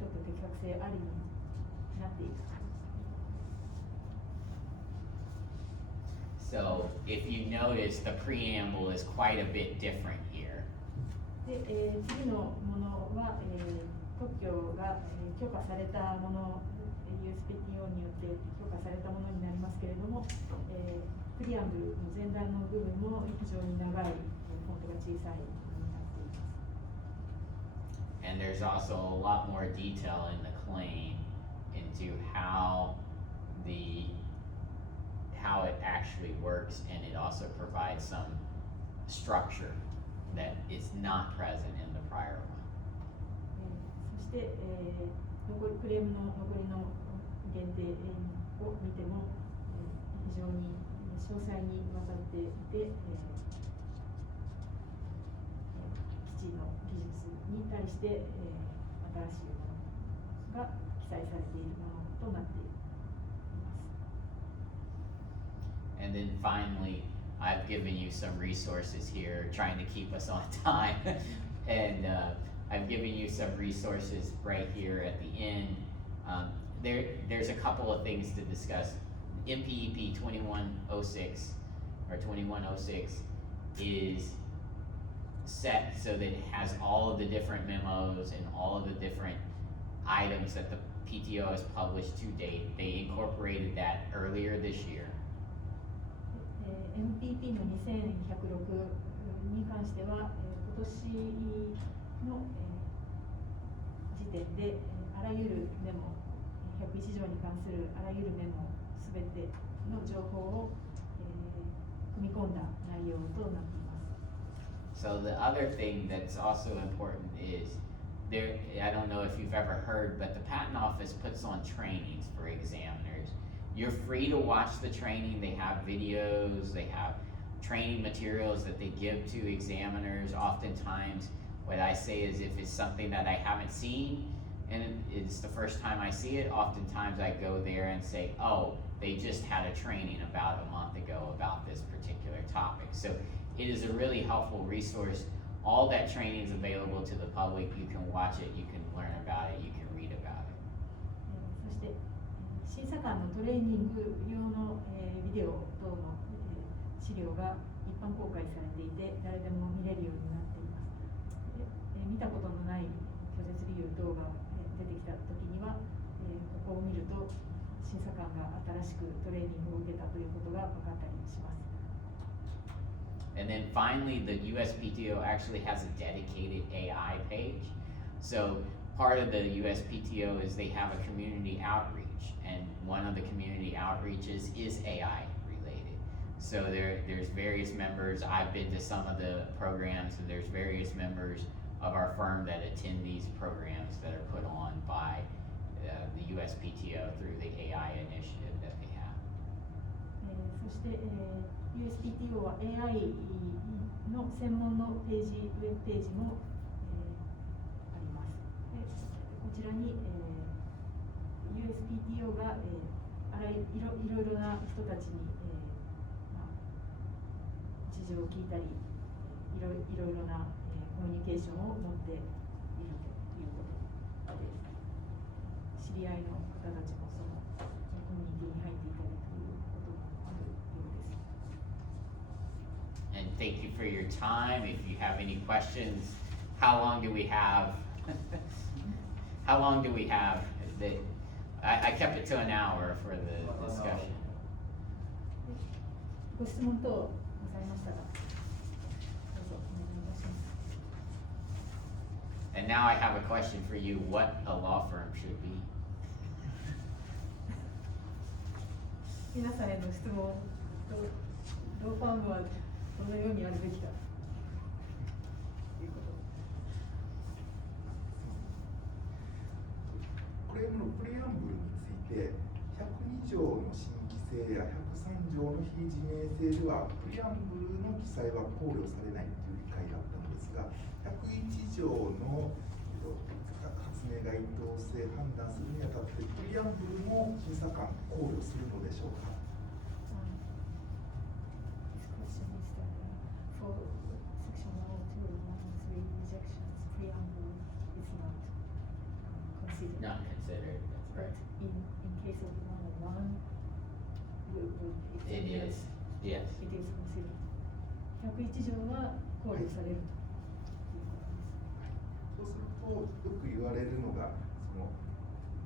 特許適格性ありになっていく。So if you notice, the preamble is quite a bit different here. で、次のものは、特許が、許可されたもの、USPTO によって許可されたものになりますけれども、プリアンブルの前段の部分も非常に長い、フォントが小さいものになっています。And there's also a lot more detail in the claim into how it actually works, and it also provides some structure that is not present in the prior one. そして、クレームの残りの限定を見ても、非常に詳細にわたっていて、基地の技術に対して、新しいものが記載されているものとなっています。And then finally, I've given you some resources here, trying to keep us on time. And I've given you some resources right here at the end. There's a couple of things to discuss. MPEP 2106 or 2106 is set so that it has all of the different memos and all of the different items that the PTO has published to date. They incorporated that earlier this year. MPP の2106に関しては、今年の、時点で、あらゆるメモ、101条に関するあらゆるメモすべての情報を、組み込んだ内容となっています。So the other thing that's also important is there, I don't know if you've ever heard, but the Patent Office puts on trainings for examiners. You're free to watch the training. They have videos, they have training materials that they give to examiners. Oftentimes, what I say is if it's something that I haven't seen and it's the first time I see it, oftentimes I go there and say, oh, they just had a training about a month ago about this particular topic. So it is a really helpful resource. All that training is available to the public. You can watch it, you can learn about it, you can read about it. そして審査官のトレーニング用の、ビデオ等の、資料が一般公開されていて、誰でも見れるようになっています。見たことのない拒絶理由等が、出てきたときには、ここを見ると審査官が新しくトレーニングを受けたということが分かったりします。And then finally, the USPTO actually has a dedicated AI page. So part of the USPTO is they have a community outreach, and one of the community outreaches is AI related. So there's various members. I've been to some of the programs, and there's various members of our firm that attend these programs that are put on by the USPTO through the AI initiative that they have. そして、USPTO は AI の専門のページ、ウェブページも、あります。こちらに、USPTO が、いろいろな人たちに、事情を聞いたり、いろいろな、コミュニケーションを持っているということです。知り合いの方たちもそのコミュニティに入っていたりということもあるようです。And thank you for your time. If you have any questions, how long do we have? How long do we have? I kept it to an hour for the discussion. ご質問等ございましたら、どうぞお願いいたします。And now I have a question for you, what a law firm should be. 皆さんへの質問、ローファームはどのようにあるべきかということ。これのプレアンブルについて102条の新規性や103条の非自明性ではプレアンブルの記載は考慮されないという理解だったのですが、101条の発明該当性判断するにあたってプレアンブルも審査官考慮するのでしょうか。This question is that for section 102 103 rejections, preamble is not considered. Not considered, that's But right. in case of 101, It is, yes. It is considered. 101条は考慮されるということです。そうするとよく言われるのがその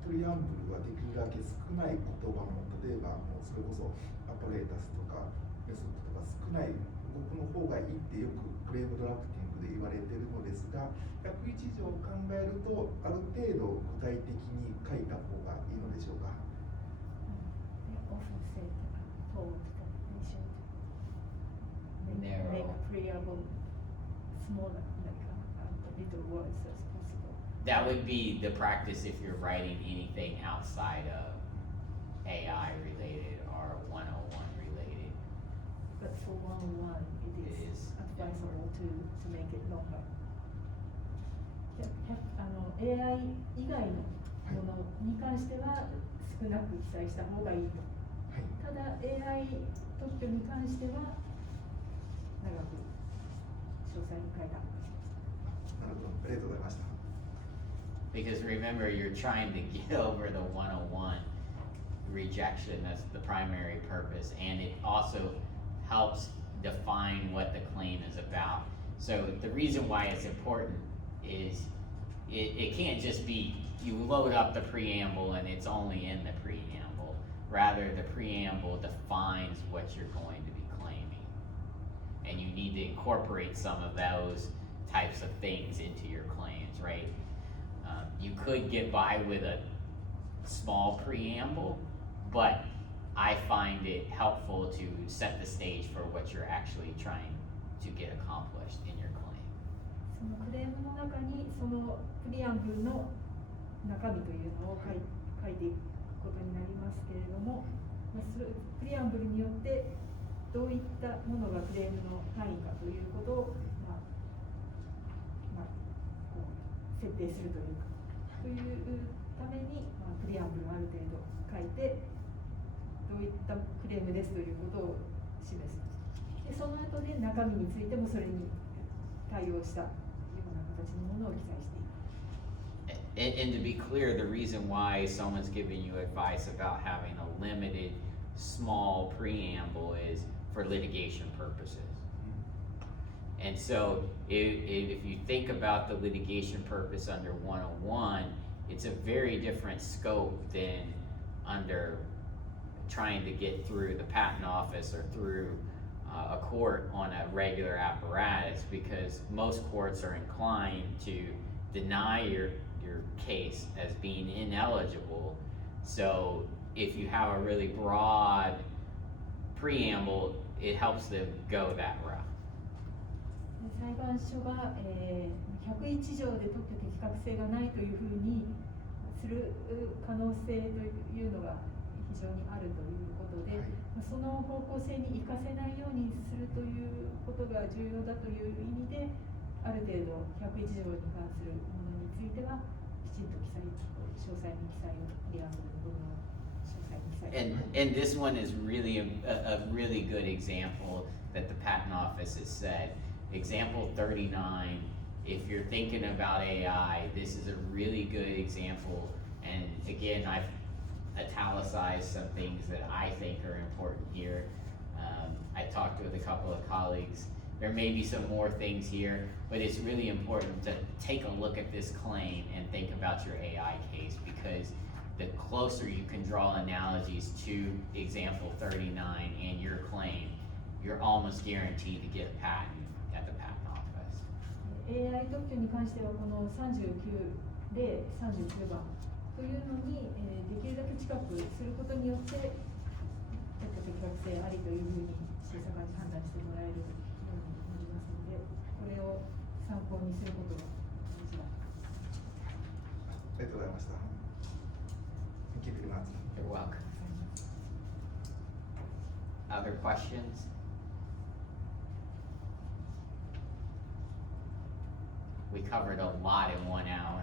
プリアンブルはできるだけ少ない言葉も、例えばもうそれこそアパレータスとかメソッドとか少ない語句の方がいいってよくクレームドラフティングで言われているのですが、101条を考えるとある程度具体的に書いた方がいいのでしょうか。They often say told that they should Narrow. make preamble smaller, like little words as possible. That would be the practice if you're writing anything outside of AI related or 101 related. But for 101, it It is is advisable to make it longer. AI 以外のものに関しては少なく記載した方がいいと。はい。ただ AI 特許に関しては長く詳細に書いた方がいい。なるほど、ありがとうございました。Because remember, you're trying to get over the 101 rejection. That's the primary purpose. And it also helps define what the claim is about. So the reason why it's important is it can't just be you load up the preamble and it's only in the preamble. Rather, the preamble defines what you're going to be claiming. And you need to incorporate some of those types of things into your claims, right? You could get by with a small preamble, but I find it helpful to set the stage for what you're actually trying to get accomplished in your claim. そのクレームの中にそのプリアンブルの中身というのを書いていくことになりますけれども、プリアンブルによってどういったものがクレームの範囲かということを、こう設定するというか、というために、プリアンブルをある程度書いて、どういったクレームですということを示す。で、その後で中身についてもそれに対応したような形のものを記載していく。And to be clear, the reason why someone's giving you advice about having a limited, small preamble is for litigation purposes. And so if you think about the litigation purpose under 101, it's a very different scope than under trying to get through the patent office or through a court on a regular apparatus, because most courts are inclined to deny your case as being ineligible. So if you have a really broad preamble, it helps them go that route. 裁判所が、101条で特許的確性がないというふうにする可能性というのが非常にあるということで、その方向性に活かせないようにするということが重要だという意味で、ある程度101条に関するものについてはきちんと記載、詳細に記載を、リアルの部分を詳細に記載を。And this one is really a really good example that the patent office has said. Example 39, if you're thinking about AI, this is a really good example. And again, I've italicized some things that I think are important here. I talked with a couple of colleagues. There may be some more things here, but it's really important to take a look at this claim and think about your AI case, because the closer you can draw analogies to example 39 and your claim, you're almost guaranteed to get a patent at the patent office. AI 特許に関してはこの39例39番というのに、できるだけ近くすることによって特許的確性ありというふうに審査官に判断してもらえるようになりますので、これを参考にすることが大事だ。ありがとうございました。Thank you very much. You're welcome. Other questions? We covered a lot in 1 hour.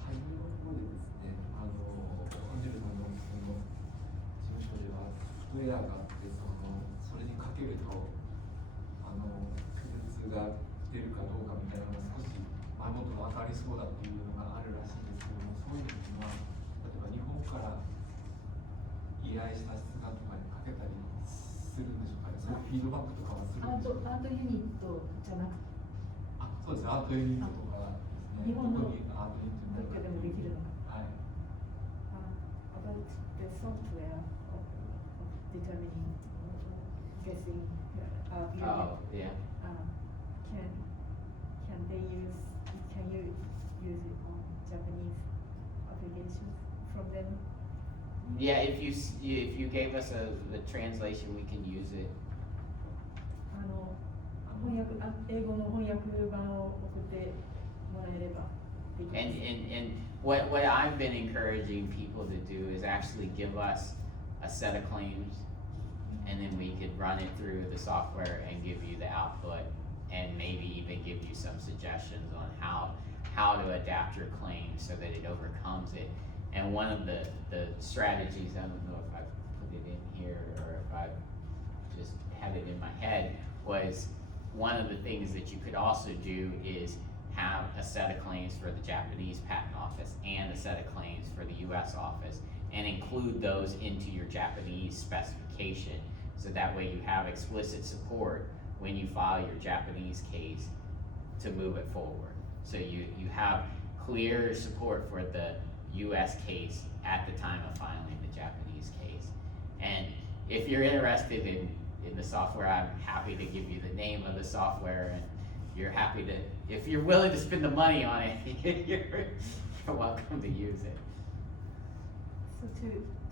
俳優の方でですね、アンジェルさんのその事務所ではソフトウェアがあって、それにかけると記述が出るかどうかみたいなのが少しもっと分かりそうだっていうのがあるらしいんですけども、そういうのは例えば日本から依頼 AI した質感とかにかけたりするんでしょうかね。そういうフィードバックとかはするんでしょうか。アートユニットじゃなくてあ、そうですね。アートユニットとかですね。日本の特にアートユニットどっかでもできるのか。はい。About the software of determining guessing building. Oh, yeah. Can they use? Can you use it on Japanese applications from them? Yeah, if you gave us the translation, we can use it. 英語の翻訳版を送ってもらえればできます。 And what I've been encouraging people to do is actually give us a set of claims, and then we could run it through the software and give you the output, and maybe even give you some suggestions on how to adapt your claim so that it overcomes it. And one of the strategies, I don't know if I put it in here or if I just had it in my head, was one of the things that you could also do is have a set of claims for the Japanese patent office and a set of claims for the US office, and include those into your Japanese specification, so that way you have explicit support when you file your Japanese case to move it forward. So you have clear support for the US case at the time of filing the Japanese case. And if you're interested in the software, I'm happy to give you the name of the software, and you're happy to, if you're willing to spend the money on it, you're welcome to use it. So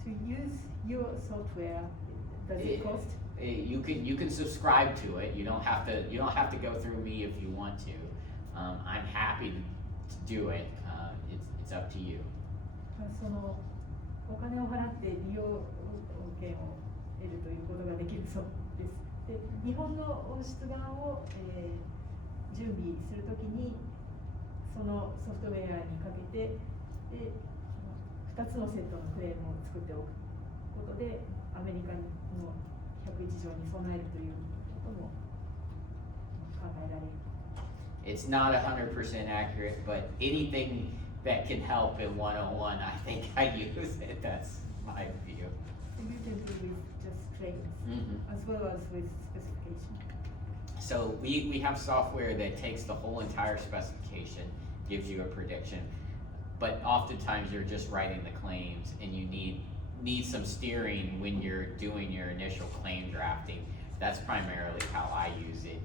to use your software, does it cost? You can subscribe to it. You don't have to go through me if you want to. I'm happy to do it. It's up to you. そのお金を払って利用権を得るということができるそうです。で、日本の出願を、準備するときにそのソフトウェアにかけてで2つのセットのクレームを作っておくことでアメリカの101条に備えるということも考えられる。It's not 100% accurate, but anything that can help in 101, I think I use it. That's my view. You can do with just claims as well as with specification. So we have software that takes the whole entire specification, gives you a prediction, but oftentimes you're just writing the claims and you need some steering when you're doing your initial claim drafting. That's primarily how I use it.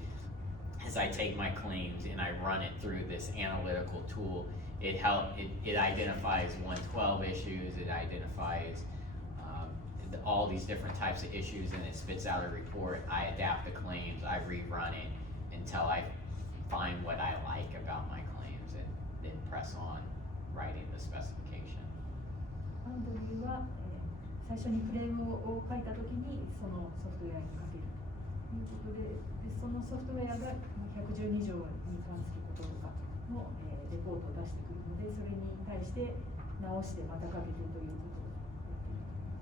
As I take my claims and I run it through this analytical tool, it identifies 112 issues, it identifies all these different types of issues, and it spits out a report. I adapt the claims, I rerun it until I find what I like about my claims, and then press on writing the specification. アンドリューは、最初にクレームを書いたときにそのソフトウェアにかけるということで、そのソフトウェアが112条に関することとかの、レポートを出してくるので、それに対して直してまたかけてということをやっていると思います。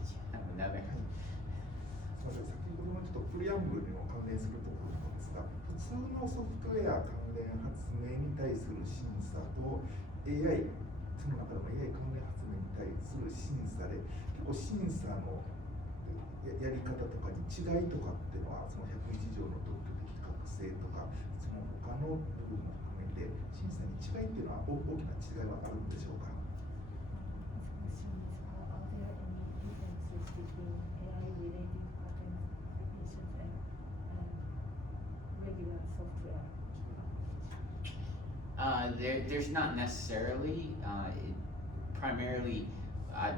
Did you have another? すみません、先ほどのちょっとプレアンブルにも関連するところなんですが、普通のソフトウェア関連発明に対する審査と AI、その中でも AI 関連発明に対する審査で、結構審査のやり方とかに違いとかっていうのは、その101条の特許的確正とか、その他の部分も含めて、審査に違いっていうのは大きな違いはあるんでしょうか。There's not necessarily. Primarily,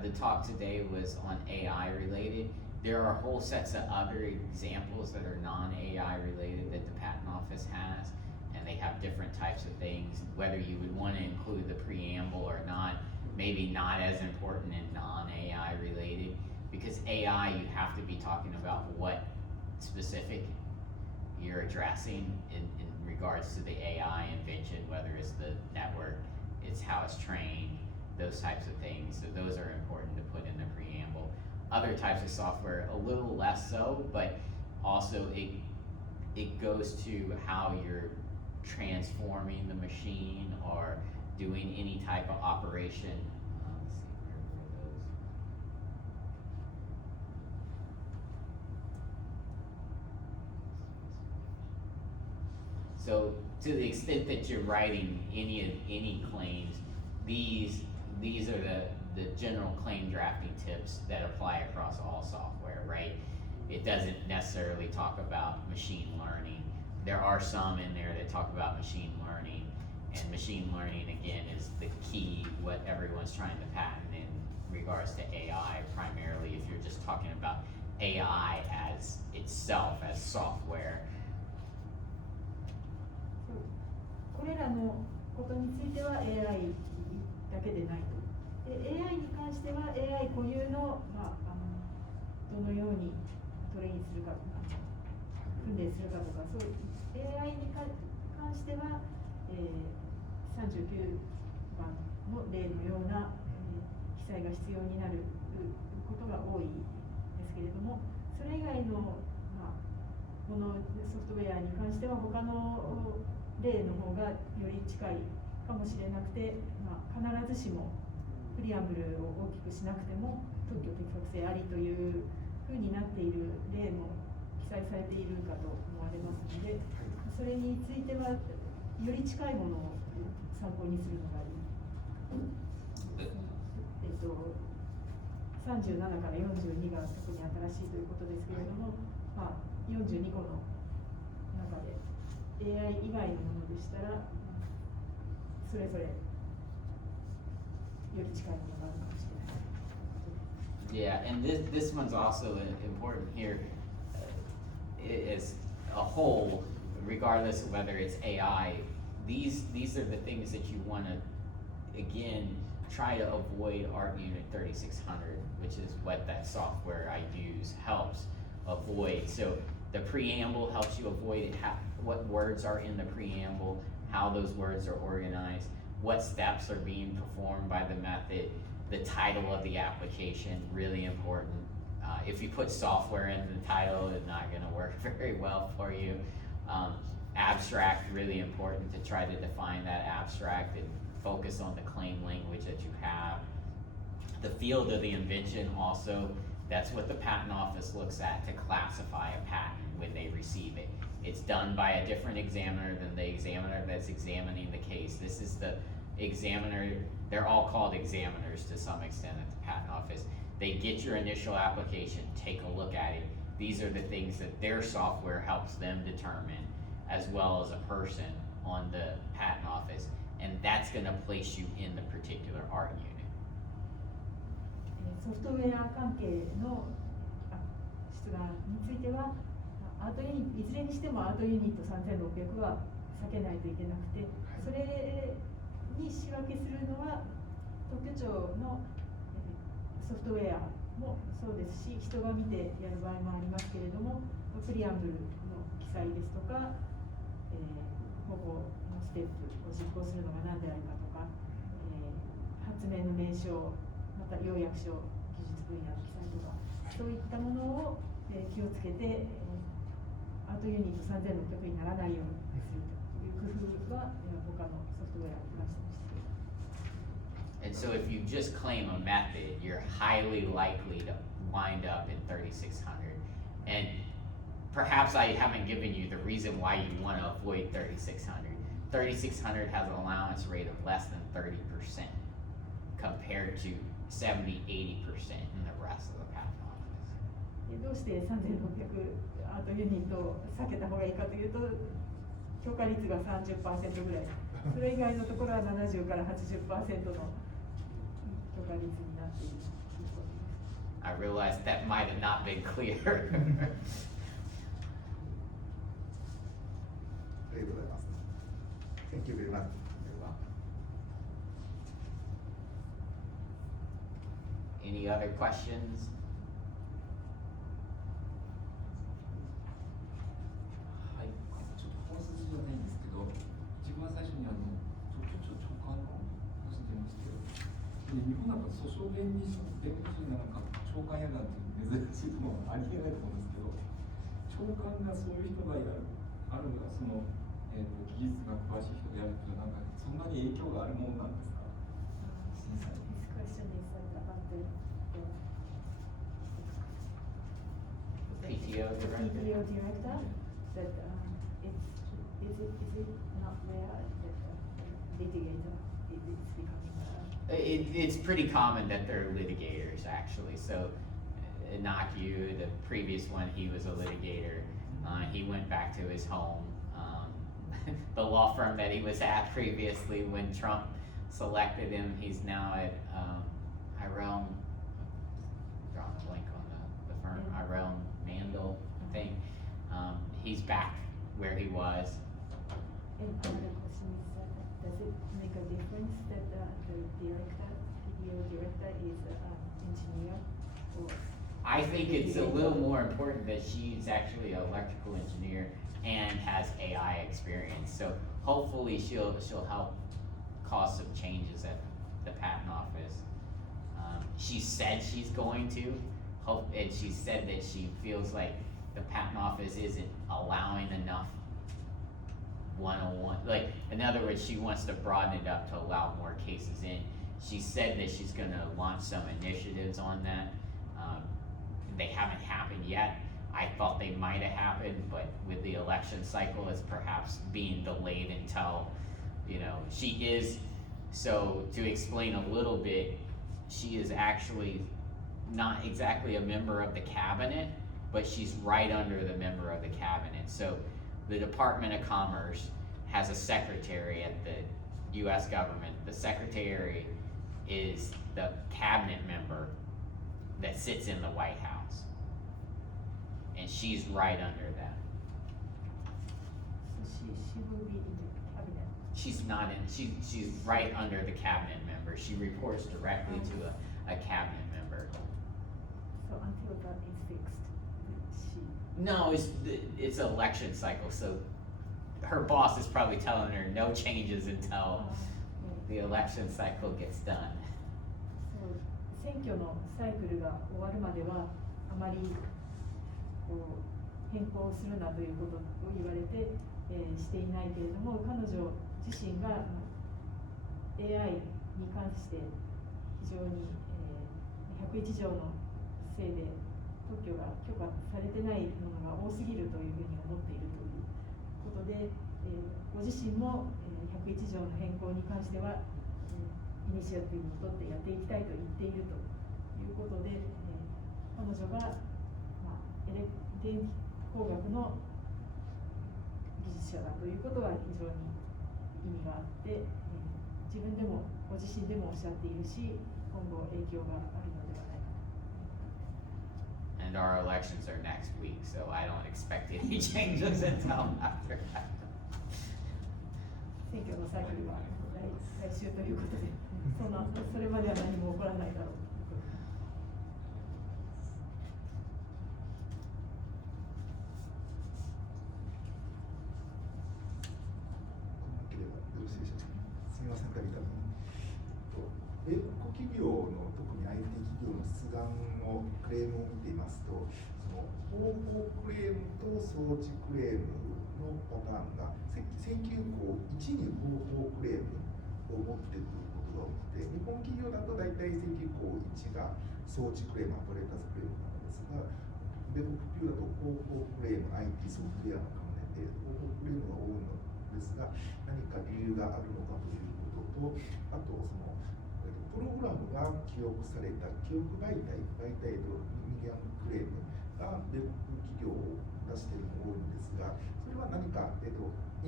the talk today was on AI related. There are whole sets of other examples that are non-AI related that the patent office has, and they have different types of things. Whether you would want to include the preamble or not, maybe not as important in non-AI related, because AI, you have to be talking about what specific you're addressing in regards to the AI invention, whether it's the network, it's how it's trained, those types of things. So those are important to put in the preamble. Other types of software, a little less so, but also it goes to how you're transforming the machine or doing any type of operation. Let's see, where were those? So to the extent that you're writing any claims, these are the general claim drafting tips that apply across all software, right? It doesn't necessarily talk about machine learning. There are some in there that talk about machine learning, and machine learning again is the key, what everyone's trying to patent in regards to AI, primarily if you're just talking about AI as itself, as software. これらのことについては AI だけでないと。で AI に関しては AI 固有の、どのようにトレインするかとか、訓練するかとか、そういう AI に関しては、39番の例のような、記載が必要になることが多いですけれども、それ以外の、このソフトウェアに関しては他の例の方がより近いかもしれなくて、必ずしもプリアンブルを大きくしなくても特許適格性ありというふうになっている例も記載されているかと思われますので、それについてはより近いものを参考にするのがいい。37から42が特に新しいということですけれども、42個の中で AI 以外のものでしたら、それぞれより近いものがあるかもしれない。Yeah, and this one's also important here. As a whole, regardless of whether it's AI, these are the things that you want to, again, try to avoid ArcUnit 3600, which is what that software I use helps avoid. So the preamble helps you avoid what words are in the preamble, how those words are organized, what steps are being performed by the method, the title of the application, really important. If you put software in the title, it's not going to work very well for you. Abstract, really important to try to define that abstract and focus on the claim language that you have. The field of the invention also, that's what the patent office looks at to classify a patent when they receive it. It's done by a different examiner than the examiner that's examining the case. This is the examiner, they're all called examiners to some extent at the patent office. They get your initial application, take a look at it. These are the things that their software helps them determine, as well as a person on the patent office. And that's going to place you in the particular art unit. ソフトウェア関係の出願については、アートユニットいずれにしてもアートユニット3600は避けないといけなくて、それに仕分けするのは特許庁のソフトウェアもそうですし、人が見てやる場合もありますけれども、プリアンブルの記載ですとか、保護のステップを実行するのが何であるかとか、発明の名称、また要約書、技術分野の記載とか、そういったものを気をつけて、アートユニット3600にならないようにするという工夫は他のソフトウェアに関してもしています。And so if you just claim a method, you're highly likely to wind up in 3600. And perhaps I haven't given you the reason why you want to avoid 3600. 3600 has an allowance rate of less than 30% compared to 70-80% in the rest of the patent office. どうして3600アートユニットを避けた方がいいかというと、許可率が 30% ぐらい、それ以外のところは70から 80% の許可率になっているということです。I realized that might have not been clear. ありがとうございます。Thank you very much. Any other questions? はい、ちょっと本筋じゃないんですけど、一番最初に特許庁長官の話出ましたけど、日本なんか訴訟弁理士なんか長官やなんて珍しいのはありえないと思うんですけど、長官がそういう人があるのがその、技術学しい人でやるとなんかそんなに影響があるもんなんですか？審査に。 His question is about the PTO director? PTO director, that is it not rare that litigator is becoming It's pretty common that they're litigators, actually. So, Inaku, the previous one, he was a litigator. He went back to his home. The law firm that he was at previously when Trump selected him, he's now at Irel, drawing a blank on the firm, Irel Mandel, I think. He's back where he was. And another question is does it make a difference that the director, PTO director is an engineer or? I think it's a little more important that she's actually an electrical engineer and has AI experience. So hopefully she'll help cause some changes at the patent office. She said she's going to and she said that she feels like the patent office isn't allowing enough one-on-one. Like, in other words, she wants to broaden it up to allow more cases in. She said that she's gonna launch some initiatives on that. They haven't happened yet. I thought they might have happened, but with the election cycle, it's perhaps being delayed until, she is, so to explain a little bit, she is actually not exactly a member of the cabinet, but she's right under the member of the cabinet. So the Department of Commerce has a secretary at the US government. The secretary is the cabinet member that sits in the White House. And she's right under that. So she will be in the cabinet. She's not in, she's right under the cabinet member. She reports directly to a cabinet member. So until that is fixed, she. No, it's an election cycle, so her boss is probably telling her no changes until the election cycle gets done. そう選挙のサイクルが終わるまではあまりこう変更するなということを言われて、していないけれども、彼女自身が、AI に関して非常に、101条のせいで特許が許可されてないものが多すぎるというふうに思っているということで、ご自身も、101条の変更に関しては、イニシアティブを取ってやっていきたいと言っているということで、彼女が、電気工学の技術者だということは非常に意味があって、自分でもご自身でもおっしゃっているし、今後影響があるのではないかと。And our elections are next week, so I don't expect any changes until after that. 選挙のサイクルは来週ということで、それまでは何も起こらないだろうと。よろしいでしょうか。すみません、たびたび。米国企業の特に IT 企業の出願のクレームを見ていますと、その方法クレームと装置クレームのパターンが請求項1に方法クレームを持ってくることが多くて、日本企業だと大体請求項1が装置クレーム、アパレータスクレームなのですが、米国企業だと方法クレーム、IT ソフトウェアの関連で方法クレームが多いのですが、何か理由があるのかということと、あとそのプログラムが記憶された記憶媒体とミディアムクレームが米国企業を出しているのが多いんですが、それは何か、意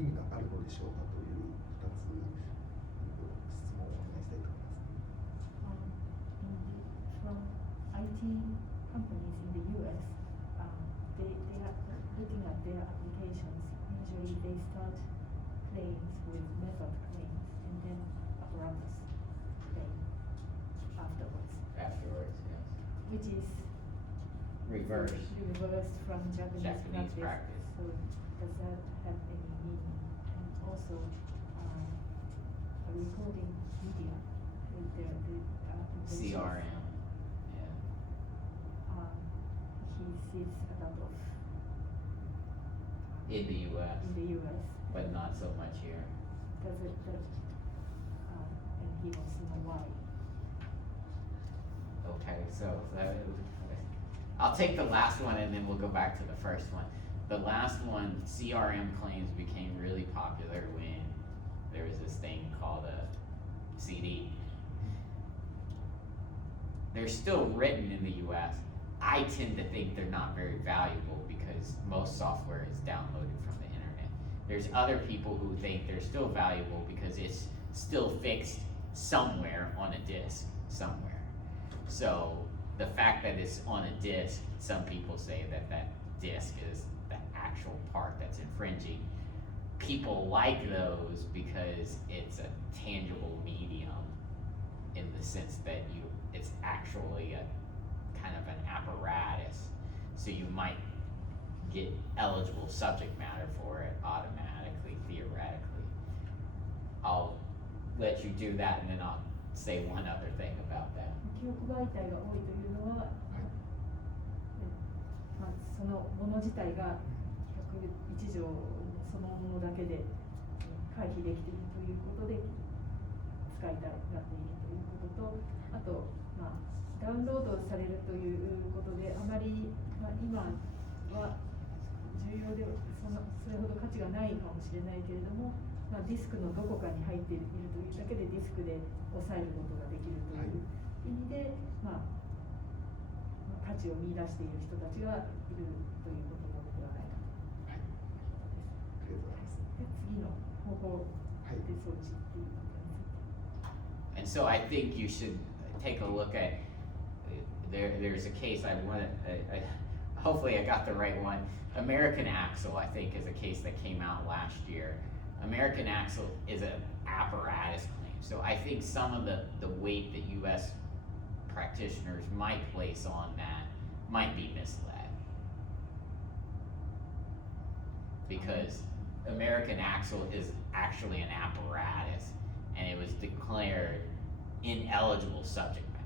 味があるのでしょうかという2つ質問をお願いしたいと思います。From IT companies in the US, they are looking at their applications. Usually they start claims with method claims and then apparatus claim afterwards, Yes. which is Reverse. reversed from Japanese practice. So does that have any meaning? And also, a recording media with the CRM. Yeah. He sees a lot of In the US, in the US. but not so much here. does it, and he wants to know why. Okay, so I'll take the last one and then we'll go back to the first one. The last one, CRM claims became really popular when there was this thing called a CD. They're still written in the US. I tend to think they're not very valuable because most software is downloaded from the internet. There's other people who think they're still valuable because it's still fixed somewhere on a disk somewhere. So the fact that it's on a disk, some people say that that disk is the actual part that's infringing. People like those because it's a tangible medium in the sense that it's actually a kind of an apparatus. So you might get eligible subject matter for it automatically, theoretically. I'll let you do that and then I'll say one other thing about that. 記憶媒体が多いというのは、まあ、そのもの自体が101条そのものだけで回避できているということで使いたがっているということと、あと、まあ、ダウンロードされるということであまり、まあ、今は重要でそれほど価値がないかもしれないけれども、まあ、ディスクのどこかに入っているというだけでディスクで抑えることができるという意味で、まあ、価値を見出している人たちがいるということなのではないかと。はい、ありがとうございます。で次の方法で装置っていうことについて。 And so I think you should take a look at, there's a case I want to, hopefully I got the right one. American Axle, I think, is a case that came out last year. American Axle is an apparatus claim. So I think some of the weight that US practitioners might place on that might be misled. Because American Axle is actually an apparatus and it was declared ineligible subject matter.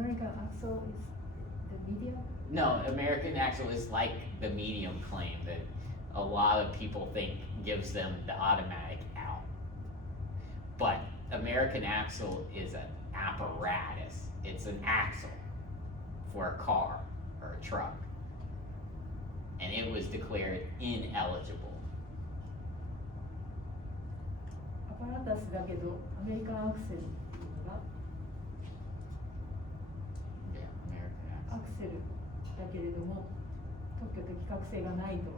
American Axle is the medium? No, American Axle is like the medium claim that a lot of people think gives them the automatic out. But American Axle is an apparatus. It's an axle for a car or a truck. And it was declared ineligible. アパラタスだけどアメリカンアクセルっていうのが Yeah, American ア Axle. クセルだけれども特許的確性がないとな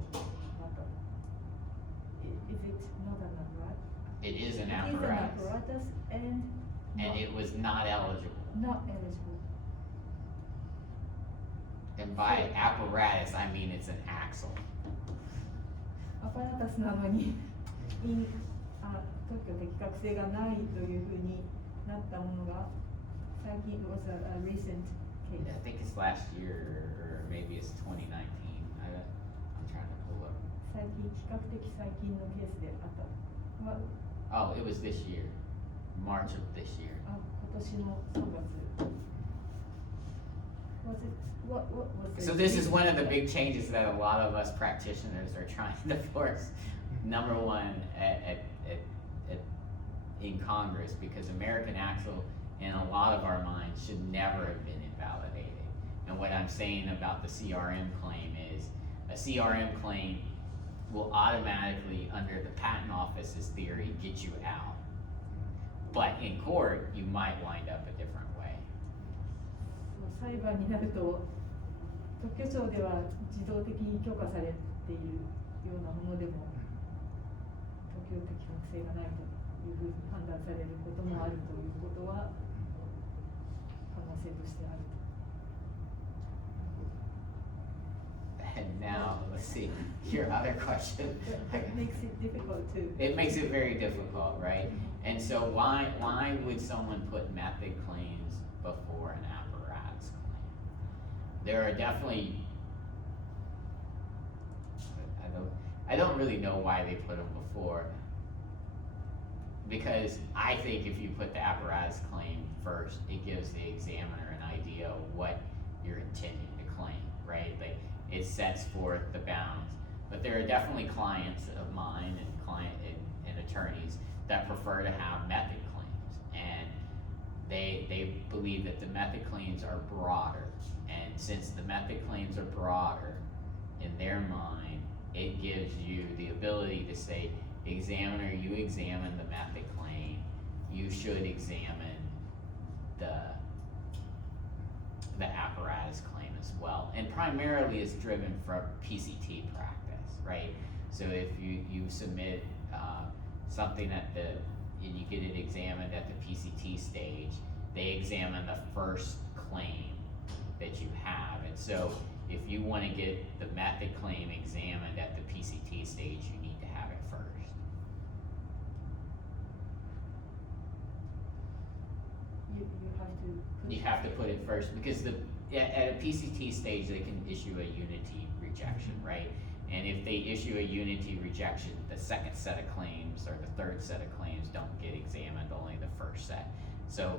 った。Is it not an apparatus? It is an It is an apparatus. apparatus and And it was not eligible. not eligible. And by apparatus, I mean it's an axle. アパラタスなのに特許的確性がないというふうになったものが最近 was a recent case. I think it's last year or maybe it's 2019. I'm trying to pull up. 最近比較的最近のケースであった。ま Oh, it was this year, March of this year. あ今年の3月。Was it what was it? So this is one of the big changes that a lot of us practitioners are trying to force. Number one, in Congress, because American Axle, in a lot of our minds, should never have been invalidated. And what I'm saying about the CRM claim is, a CRM claim will automatically, under the patent office's theory, get you out. But in court, you might wind up a different way. 裁判になると特許庁では自動的に許可されているようなものでも特許的確性がないというふうに判断されることもあるということは可能性としてある。 And now, let's see, your other question. That makes it difficult to. It makes it very difficult, right? And so why would someone put method claims before an apparatus claim? There are definitely, I don't really know why they put them before. Because I think if you put the apparatus claim first, it gives the examiner an idea of what you're intending to claim, right? Like, it sets forth the bounds. But there are definitely clients of mine and attorneys that prefer to have method claims. And they believe that the method claims are broader. And since the method claims are broader, in their mind, it gives you the ability to say, examiner, you examine the method claim, you should examine the apparatus claim as well. And primarily it's driven from PCT practice, right? So if you submit something and you get it examined at the PCT stage, they examine the first claim that you have. And so if you want to get the method claim examined at the PCT stage, you need to have it first. You have to put it first, because at a PCT stage, they can issue a unity rejection, right? And if they issue a unity rejection, the second set of claims or the third set of claims don't get examined, only the first set. So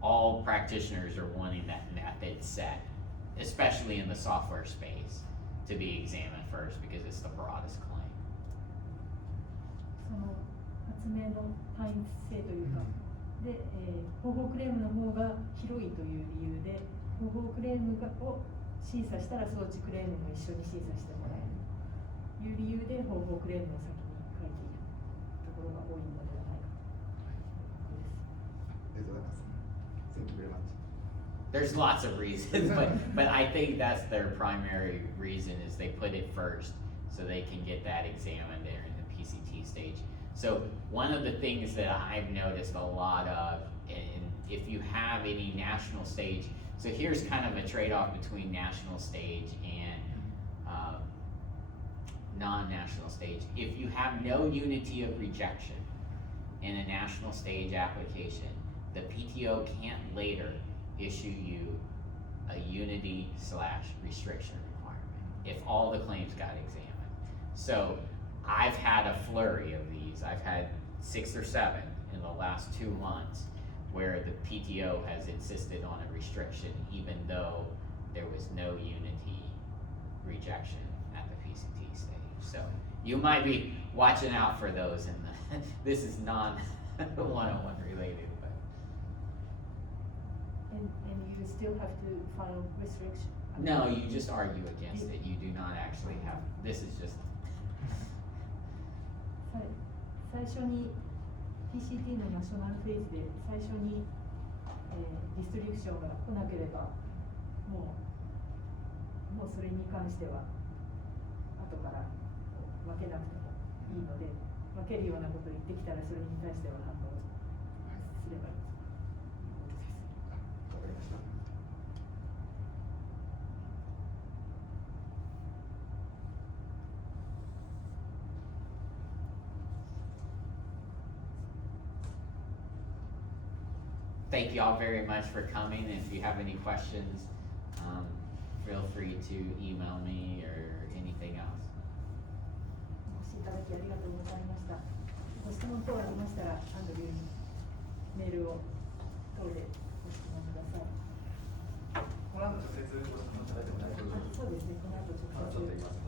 all practitioners are wanting that method set, especially in the software space, to be examined first because it's the broadest claim. その発明の単一性というか、で、方法クレームの方が広いという理由で、方法クレームを審査したら装置クレームも一緒に審査してもらえるという理由で方法クレームを先に書いているところが多いのではないかということです。ありがとうございます。Thank you very much. There's lots of reasons, but I think that's their primary reason is they put it first so they can get that examined there in the PCT stage. So one of the things that I've noticed a lot of, and if you have any national stage, so here's kind of a trade-off between national stage and non-national stage. If you have no unity of rejection in a national stage application, the PTO can't later issue you a unity/restriction requirement if all the claims got examined. So I've had a flurry of these. I've had 6 or 7 in the last 2 months where the PTO has insisted on a restriction even though there was no unity rejection at the PCT stage. So you might be watching out for those in the, this is non-101 related, but. And you still have to file restriction? No, you just argue against it. You do not actually have, this is just. 最初に PCT のナショナルフェーズで最初に、リストリクションが来なければもうそれに関しては後から分けなくてもいいので、分けるようなことを言ってきたらそれに対しては反応すればいいということです。わかりました。Thank you all very much for coming. If you have any questions, feel free to email me or anything else. お越しいただきありがとうございました。ご質問等ありましたら、アンドリューにメールを等でご質問ください。この後直接ご質問いただいても大丈夫ですか？そうですね、この後直接。ちょっと言いますね。